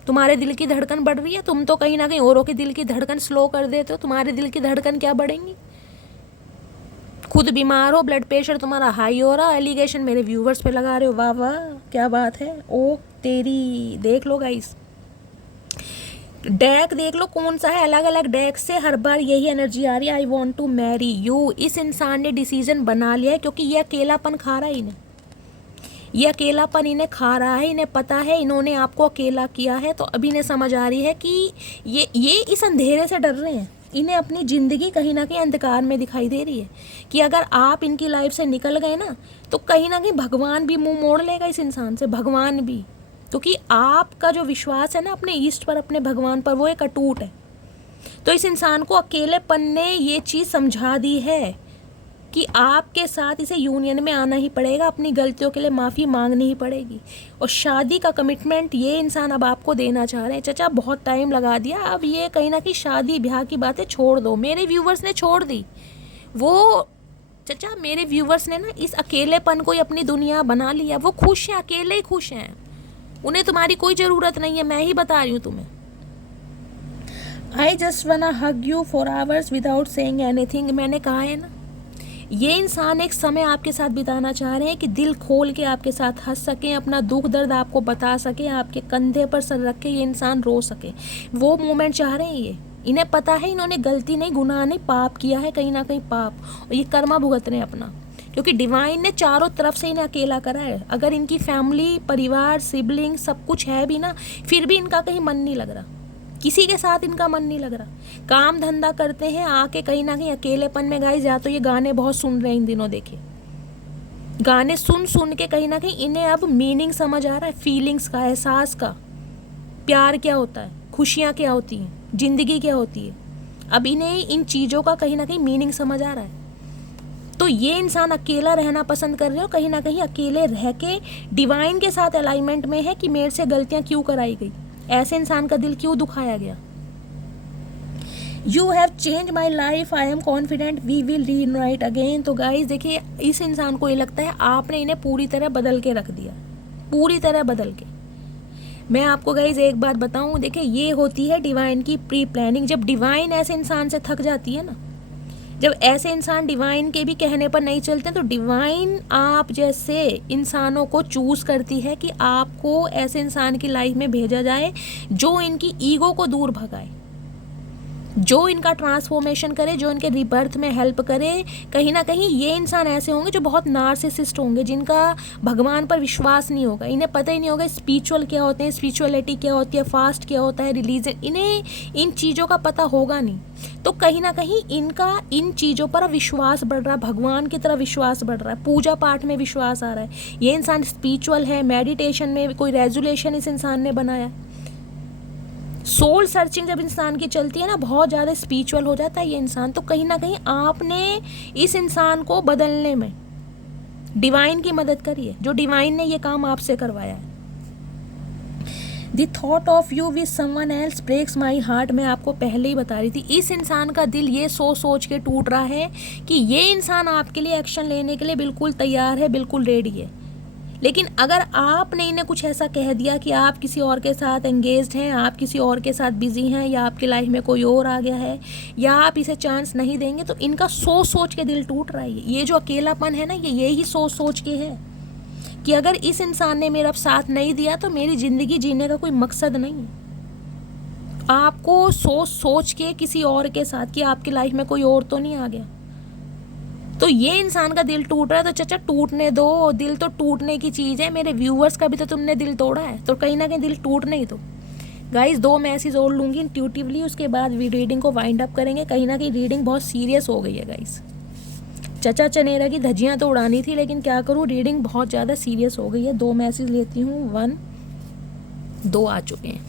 तुम्हारे दिल की धड़कन बढ़ रही है। तुम तो कहीं ना कहीं औरों के दिल की धड़कन स्लो कर देते हो, तुम्हारे दिल की धड़कन क्या बढ़ेंगी। खुद बीमार हो, ब्लड प्रेशर तुम्हारा हाई हो रहा, एलिगेशन मेरे व्यूअर्स पे लगा रहे हो। वाह वाह, क्या बात है। ओ तेरी, देख लो गाइस, डेक देख लो कौन सा है। अलग अलग डेक से हर बार यही एनर्जी आ रही है, I want to marry you. इस इंसान ने डिसीजन बना लिया है, क्योंकि ये अकेलापन खा रहा है इन्हें, ये अकेलापन इन्हें खा रहा है। इन्हें पता है इन्होंने आपको अकेला किया है, तो अभी इन्हें समझ आ रही है कि ये इस अंधेरे से डर रहे हैं। इन्हें अपनी ज़िंदगी कहीं ना कहीं अंधकार में दिखाई दे रही है कि अगर आप इनकी लाइफ से निकल गए ना, तो कहीं ना कहीं भगवान भी मुंह मोड़ लेगा इस इंसान से, भगवान भी। क्योंकि आपका जो विश्वास है ना अपने ईष्ट पर, अपने भगवान पर, वो एक अटूट है। तो इस इंसान को अकेलेपन ने ये चीज़ समझा दी है कि आपके साथ इसे यूनियन में आना ही पड़ेगा, अपनी गलतियों के लिए माफ़ी मांगनी ही पड़ेगी, और शादी का कमिटमेंट ये इंसान अब आपको देना चाह रहे हैं। चाचा, बहुत टाइम लगा दिया, अब ये कहीं ना कहीं शादी ब्याह की बातें छोड़ दो। मेरे व्यूवर्स ने छोड़ दी वो। चाचा, मेरे व्यूवर्स ने ना इस अकेलेपन को ही अपनी दुनिया बना लिया। वो खुश हैं, अकेले ही खुश हैं, उन्हें तुम्हारी कोई ज़रूरत नहीं है। मैं ही बता रही हूँ तुम्हें। आई जस्ट वाना hug you for hours without saying anything. मैंने कहा है ना, ये इंसान एक समय आपके साथ बिताना चाह रहे हैं कि दिल खोल के आपके साथ हंस सकें, अपना दुख दर्द आपको बता सकें, आपके कंधे पर सर रख के ये इंसान रो सके। वो मोमेंट चाह रहे हैं ये। इन्हें पता है इन्होंने गलती नहीं, गुनाह नहीं, पाप किया है, कहीं ना कहीं पाप, और ये कर्मा भुगत रहे हैं अपना। क्योंकि डिवाइन ने चारों तरफ से इन्हें अकेला करा है। अगर इनकी फैमिली, परिवार, सिबलिंग सब कुछ है भी ना, फिर भी इनका कहीं मन नहीं लग रहा, किसी के साथ इनका मन नहीं लग रहा। काम धंधा करते हैं, आके कहीं ना कहीं अकेलेपन में गाइस, या तो ये गाने बहुत सुन रहे हैं इन दिनों, देखिए गाने सुन सुन के कहीं ना कहीं इन्हें अब मीनिंग समझ आ रहा है, फीलिंग्स का, एहसास का, प्यार क्या होता है, खुशियाँ क्या होती हैं, ज़िंदगी क्या होती है। अब इन्हें इन चीज़ों का कहीं ना कहीं मीनिंग समझ आ रहा है। तो ये इंसान अकेला रहना पसंद कर रहे हो, कहीं ना कहीं अकेले रह के डिवाइन के साथ अलाइनमेंट में है कि मेरे से गलतियाँ क्यों कराई गई, ऐसे इंसान का दिल क्यों दुखाया गया। You have change my life, I am confident we will reunite again. तो गाइज देखिए, इस इंसान को ये लगता है आपने इन्हें पूरी तरह बदल के रख दिया, पूरी तरह बदल के। मैं आपको गाइज एक बात बताऊं, देखिए ये होती है डिवाइन की प्री प्लानिंग। जब डिवाइन ऐसे इंसान से थक जाती है ना, जब ऐसे इंसान डिवाइन के भी कहने पर नहीं चलते, तो डिवाइन आप जैसे इंसानों को चूज़ करती है कि आपको ऐसे इंसान की लाइफ में भेजा जाए जो इनकी ईगो को दूर भगाए, जो इनका ट्रांसफॉर्मेशन करे, जो इनके रिबर्थ में हेल्प करे। कहीं ना कहीं ये इंसान ऐसे होंगे जो बहुत नार्सिसिस्ट होंगे, जिनका भगवान पर विश्वास नहीं होगा, इन्हें पता ही नहीं होगा स्पिरिचुअल क्या होते हैं, स्पिरिचुअलिटी क्या होती है, फास्ट क्या होता है, रिलीजन, इन्हें इन चीज़ों का पता होगा नहीं। तो कहीं ना कहीं इनका इन चीज़ों पर विश्वास बढ़ रहा है, भगवान की तरह विश्वास बढ़ रहा है, पूजा पाठ में विश्वास आ रहा है। ये इंसान स्पिरिचुअल है, मेडिटेशन में कोई रेजुलेशन इस इंसान ने बनाया। सोल सर्चिंग जब इंसान की चलती है ना, बहुत ज़्यादा स्पिरिचुअल हो जाता है ये इंसान। तो कहीं ना कहीं आपने इस इंसान को बदलने में डिवाइन की मदद करी है, जो डिवाइन ने ये काम आपसे करवाया है। The thought of you with someone else breaks my heart. मैं आपको पहले ही बता रही थी, इस इंसान का दिल ये सोच के टूट रहा है कि ये इंसान आपके लिए एक्शन लेने के लिए बिल्कुल तैयार है, बिल्कुल रेडी है। लेकिन अगर आपने इन्हें कुछ ऐसा कह दिया कि आप किसी और के साथ एंगेज्ड हैं, आप किसी और के साथ बिजी हैं, या आपकी लाइफ में कोई और आ गया है, या आप इसे चांस नहीं देंगे, तो इनका सोच के दिल टूट रहा है। ये जो अकेलापन है ना, ये यही सोच के है कि अगर इस इंसान ने मेरा साथ नहीं दिया तो मेरी ज़िंदगी जीने का कोई मकसद नहीं है। आपको सोच के किसी और के साथ कि आपकी लाइफ में कोई और तो नहीं आ गया, तो ये इंसान का दिल टूट रहा है। तो चाचा टूटने दो, दिल तो टूटने की चीज़ है। मेरे व्यूअर्स का भी तो तुमने दिल तोड़ा है, तो कहीं ना कहीं दिल टूटने ही दो। गाइस 2 मैसेज और लूँगी इंट्यूटिवली, उसके बाद रीडिंग को वाइंड अप करेंगे। कहीं ना कहीं रीडिंग बहुत सीरियस हो गई है गाइस, चचा चनेरा की धज्जियाँ तो उड़ानी थी, लेकिन क्या करूँ, रीडिंग बहुत ज़्यादा सीरियस हो गई है। 2 मैसेज लेती हूँ। 1 2 आ चुके हैं।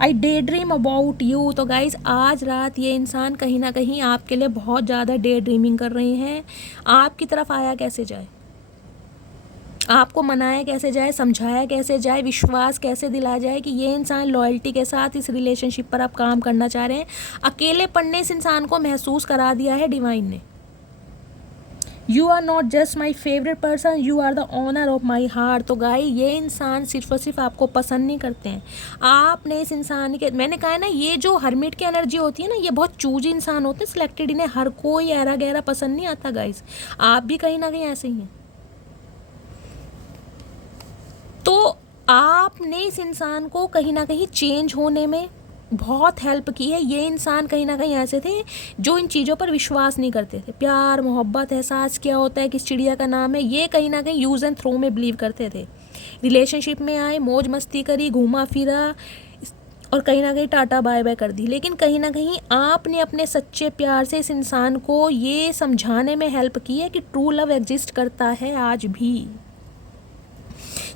आई डे ड्रीम अबाउट यू। तो गाइज आज रात ये इंसान कहीं ना कहीं आपके लिए बहुत ज़्यादा डे ड्रीमिंग कर रहे हैं। आपकी तरफ आया कैसे जाए, आपको मनाया कैसे जाए, समझाया कैसे जाए, विश्वास कैसे दिलाया जाए कि ये इंसान लॉयल्टी के साथ इस रिलेशनशिप पर आप काम करना चाह रहे हैं। अकेलेपन ने इस इंसान को महसूस करा दिया है डिवाइन ने। You are not just my favourite person, you are the owner of my heart. तो गाय ये इंसान सिर्फ और सिर्फ आपको पसंद नहीं करते हैं, आपने इस इंसान के, मैंने कहा है ना, ये जो हर्मिट की एनर्जी होती है ना, ये बहुत चूजी इंसान होते हैं, सिलेक्टेड। इन्हें हर कोई ऐरा गहरा पसंद नहीं आता गाइस। आप भी कहीं ना कहीं ऐसे ही हैं। तो आपने इस इंसान को कहीं ना कहीं चेंज होने में बहुत हेल्प की है। ये इंसान कहीं ना कहीं ऐसे थे जो इन चीज़ों पर विश्वास नहीं करते थे। प्यार, मोहब्बत, एहसास क्या होता है, किस चिड़िया का नाम है, ये कहीं ना कहीं यूज़ एंड थ्रो में बिलीव करते थे। रिलेशनशिप में आए, मौज मस्ती करी, घूमा फिरा और कहीं ना कहीं टाटा बाय बाय कर दी। लेकिन कहीं ना कहीं आपने अपने सच्चे प्यार से इस इंसान को ये समझाने में हेल्प की है कि ट्रू लव एग्जिस्ट करता है आज भी।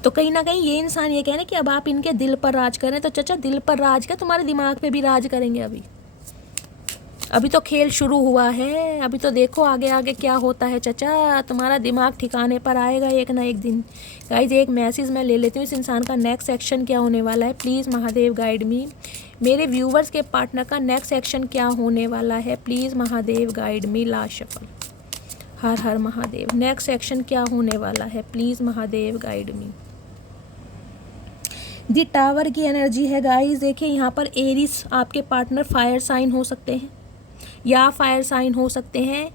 तो कहीं ना कहीं ये इंसान ये कह रहे हैं कि अब आप इनके दिल पर राज करें। तो चचा दिल पर राज क्या, तुम्हारे दिमाग पे भी राज करेंगे। अभी तो खेल शुरू हुआ है, अभी तो देखो आगे आगे क्या होता है। चचा तुम्हारा दिमाग ठिकाने पर आएगा एक ना एक दिन। गाइज एक मैसेज मैं ले लेती हूँ, इस इंसान का नेक्स्ट एक्शन क्या होने वाला है। प्लीज़ महादेव गाइड मी। मेरे व्यूवर्स के पार्टनर का नेक्स्ट एक्शन क्या होने वाला है, please Mahadev guide me. Last shuffle. Har Har Mahadev. Next action क्या होने वाला है, please Mahadev guide me. The tower की एनर्जी है गाइस। देखिए यहाँ पर एरिस आपके पार्टनर फायर साइन हो सकते हैं या फायर साइन हो सकते हैं।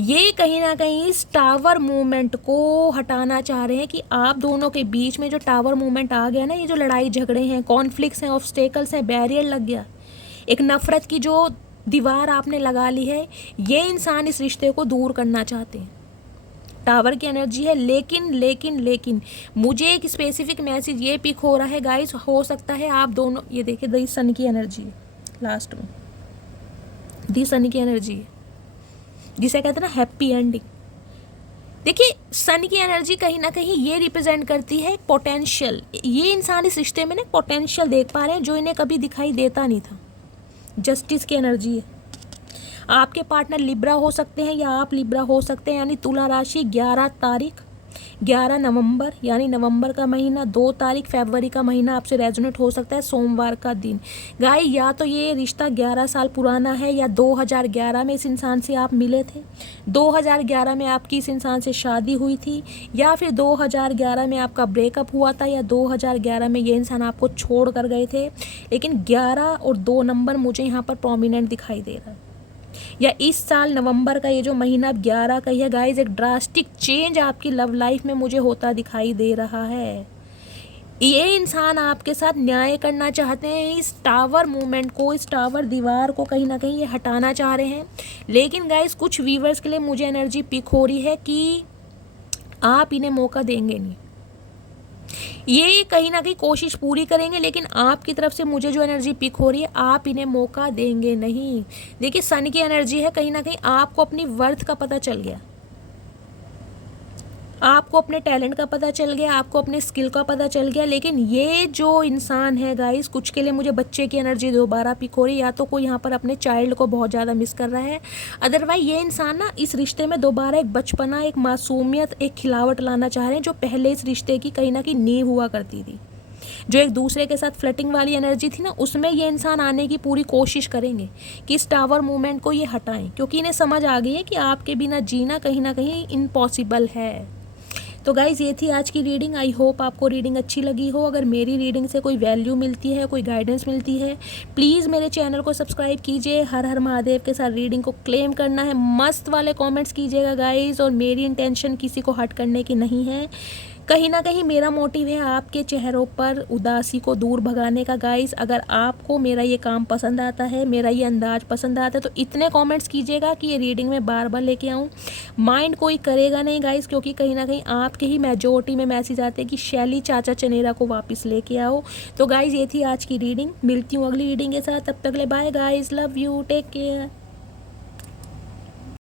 ये कहीं ना कहीं इस टावर मूवमेंट को हटाना चाह रहे हैं कि आप दोनों के बीच में जो टावर मूवमेंट आ गया ना, ये जो लड़ाई झगड़े हैं, कॉन्फ्लिक्ट्स हैं, ऑब्स्टेकल्स हैं, बैरियर लग गया, एक नफ़रत की जो दीवार आपने लगा ली है, ये इंसान इस रिश्ते को दूर करना चाहते हैं। टावर की एनर्जी है। लेकिन लेकिन लेकिन मुझे एक स्पेसिफिक मैसेज ये पिक हो रहा है गाइस, हो सकता है आप दोनों, ये देखिए दी सन की एनर्जी लास्ट में, दी सन की एनर्जी जिसे कहते हैं ना हैप्पी एंडिंग। देखिए सन की एनर्जी कहीं ना कहीं ये रिप्रेजेंट करती है पोटेंशियल। ये इंसान इस रिश्ते में ना पोटेंशियल देख पा रहे हैं जो इन्हें कभी दिखाई देता नहीं था। जस्टिस की एनर्जी है। आपके पार्टनर लिब्रा हो सकते हैं या आप लिब्रा हो सकते हैं, यानी तुला राशि। 11 तारीख 11 नवंबर यानी नवंबर का महीना, 2 तारीख फरवरी का महीना आपसे रेजोनेट हो सकता है, सोमवार का दिन। गाय या तो ये रिश्ता 11 साल पुराना है या 2011 में इस इंसान से आप मिले थे, 2011 में आपकी इस इंसान से शादी हुई थी, या फिर 2011 में आपका ब्रेकअप हुआ था, या 2011 में ये इंसान आपको छोड़ कर गए थे। लेकिन 11 और 2 नंबर मुझे यहाँ पर प्रोमिनेंट दिखाई दे रहा है। या इस साल नवंबर का ये जो महीना 11 का ही है गाइज, एक ड्रास्टिक चेंज आपकी लव लाइफ में मुझे होता दिखाई दे रहा है। ये इंसान आपके साथ न्याय करना चाहते हैं। इस टावर मूवमेंट को, इस टावर दीवार को कहीं ना कहीं ये हटाना चाह रहे हैं। लेकिन गाइज कुछ व्यूवर्स के लिए मुझे एनर्जी पिक हो रही है कि आप इन्हें मौका देंगे नहीं। ये कहीं ना कहीं कोशिश पूरी करेंगे, लेकिन आपकी तरफ से मुझे जो एनर्जी पिक हो रही है, आप इन्हें मौका देंगे नहीं। देखिए सन की एनर्जी है, कहीं ना कहीं आपको अपनी वर्थ का पता चल गया, आपको अपने टैलेंट का पता चल गया, आपको अपने स्किल का पता चल गया। लेकिन ये जो इंसान है गाइस, कुछ के लिए मुझे बच्चे की एनर्जी दोबारा पिक हो रही है। या तो कोई यहाँ पर अपने चाइल्ड को बहुत ज़्यादा मिस कर रहा है, अदरवाइज ये इंसान ना इस रिश्ते में दोबारा एक बचपना, एक मासूमियत, एक खिलावट लाना चाह रहे हैं जो पहले इस रिश्ते की कहीं ना कहीं नींव हुआ करती थी। जो एक दूसरे के साथ फ्लर्टिंग वाली एनर्जी थी ना, उसमें ये इंसान आने की पूरी कोशिश करेंगे कि इस टावर मूवमेंट को ये हटाएं, क्योंकि इन्हें समझ आ गई है कि आपके बिना जीना कहीं ना कहीं इम्पॉसिबल है। तो गाइज़ ये थी आज की रीडिंग। आई होप आपको रीडिंग अच्छी लगी हो। अगर मेरी रीडिंग से कोई वैल्यू मिलती है, कोई गाइडेंस मिलती है, प्लीज़ मेरे चैनल को सब्सक्राइब कीजिए। हर हर महादेव के साथ रीडिंग को क्लेम करना है, मस्त वाले कमेंट्स कीजिएगा गाइज़। और मेरी इंटेंशन किसी को हर्ट करने की नहीं है। कहीं ना कहीं मेरा मोटिव है आपके चेहरों पर उदासी को दूर भगाने का गाइस। अगर आपको मेरा ये काम पसंद आता है, मेरा ये अंदाज पसंद आता है, तो इतने कमेंट्स कीजिएगा कि ये रीडिंग में बार बार लेके आऊँ। माइंड कोई करेगा नहीं गाइस, क्योंकि कहीं ना कहीं आपके ही मेजोरिटी में मैसेज आते हैं कि शैली चाचा चनेरा को वापस लेके आओ। तो गाइस ये थी आज की रीडिंग। मिलती हूँ अगली रीडिंग के साथ, तब तक ले bye guys, love you, take care.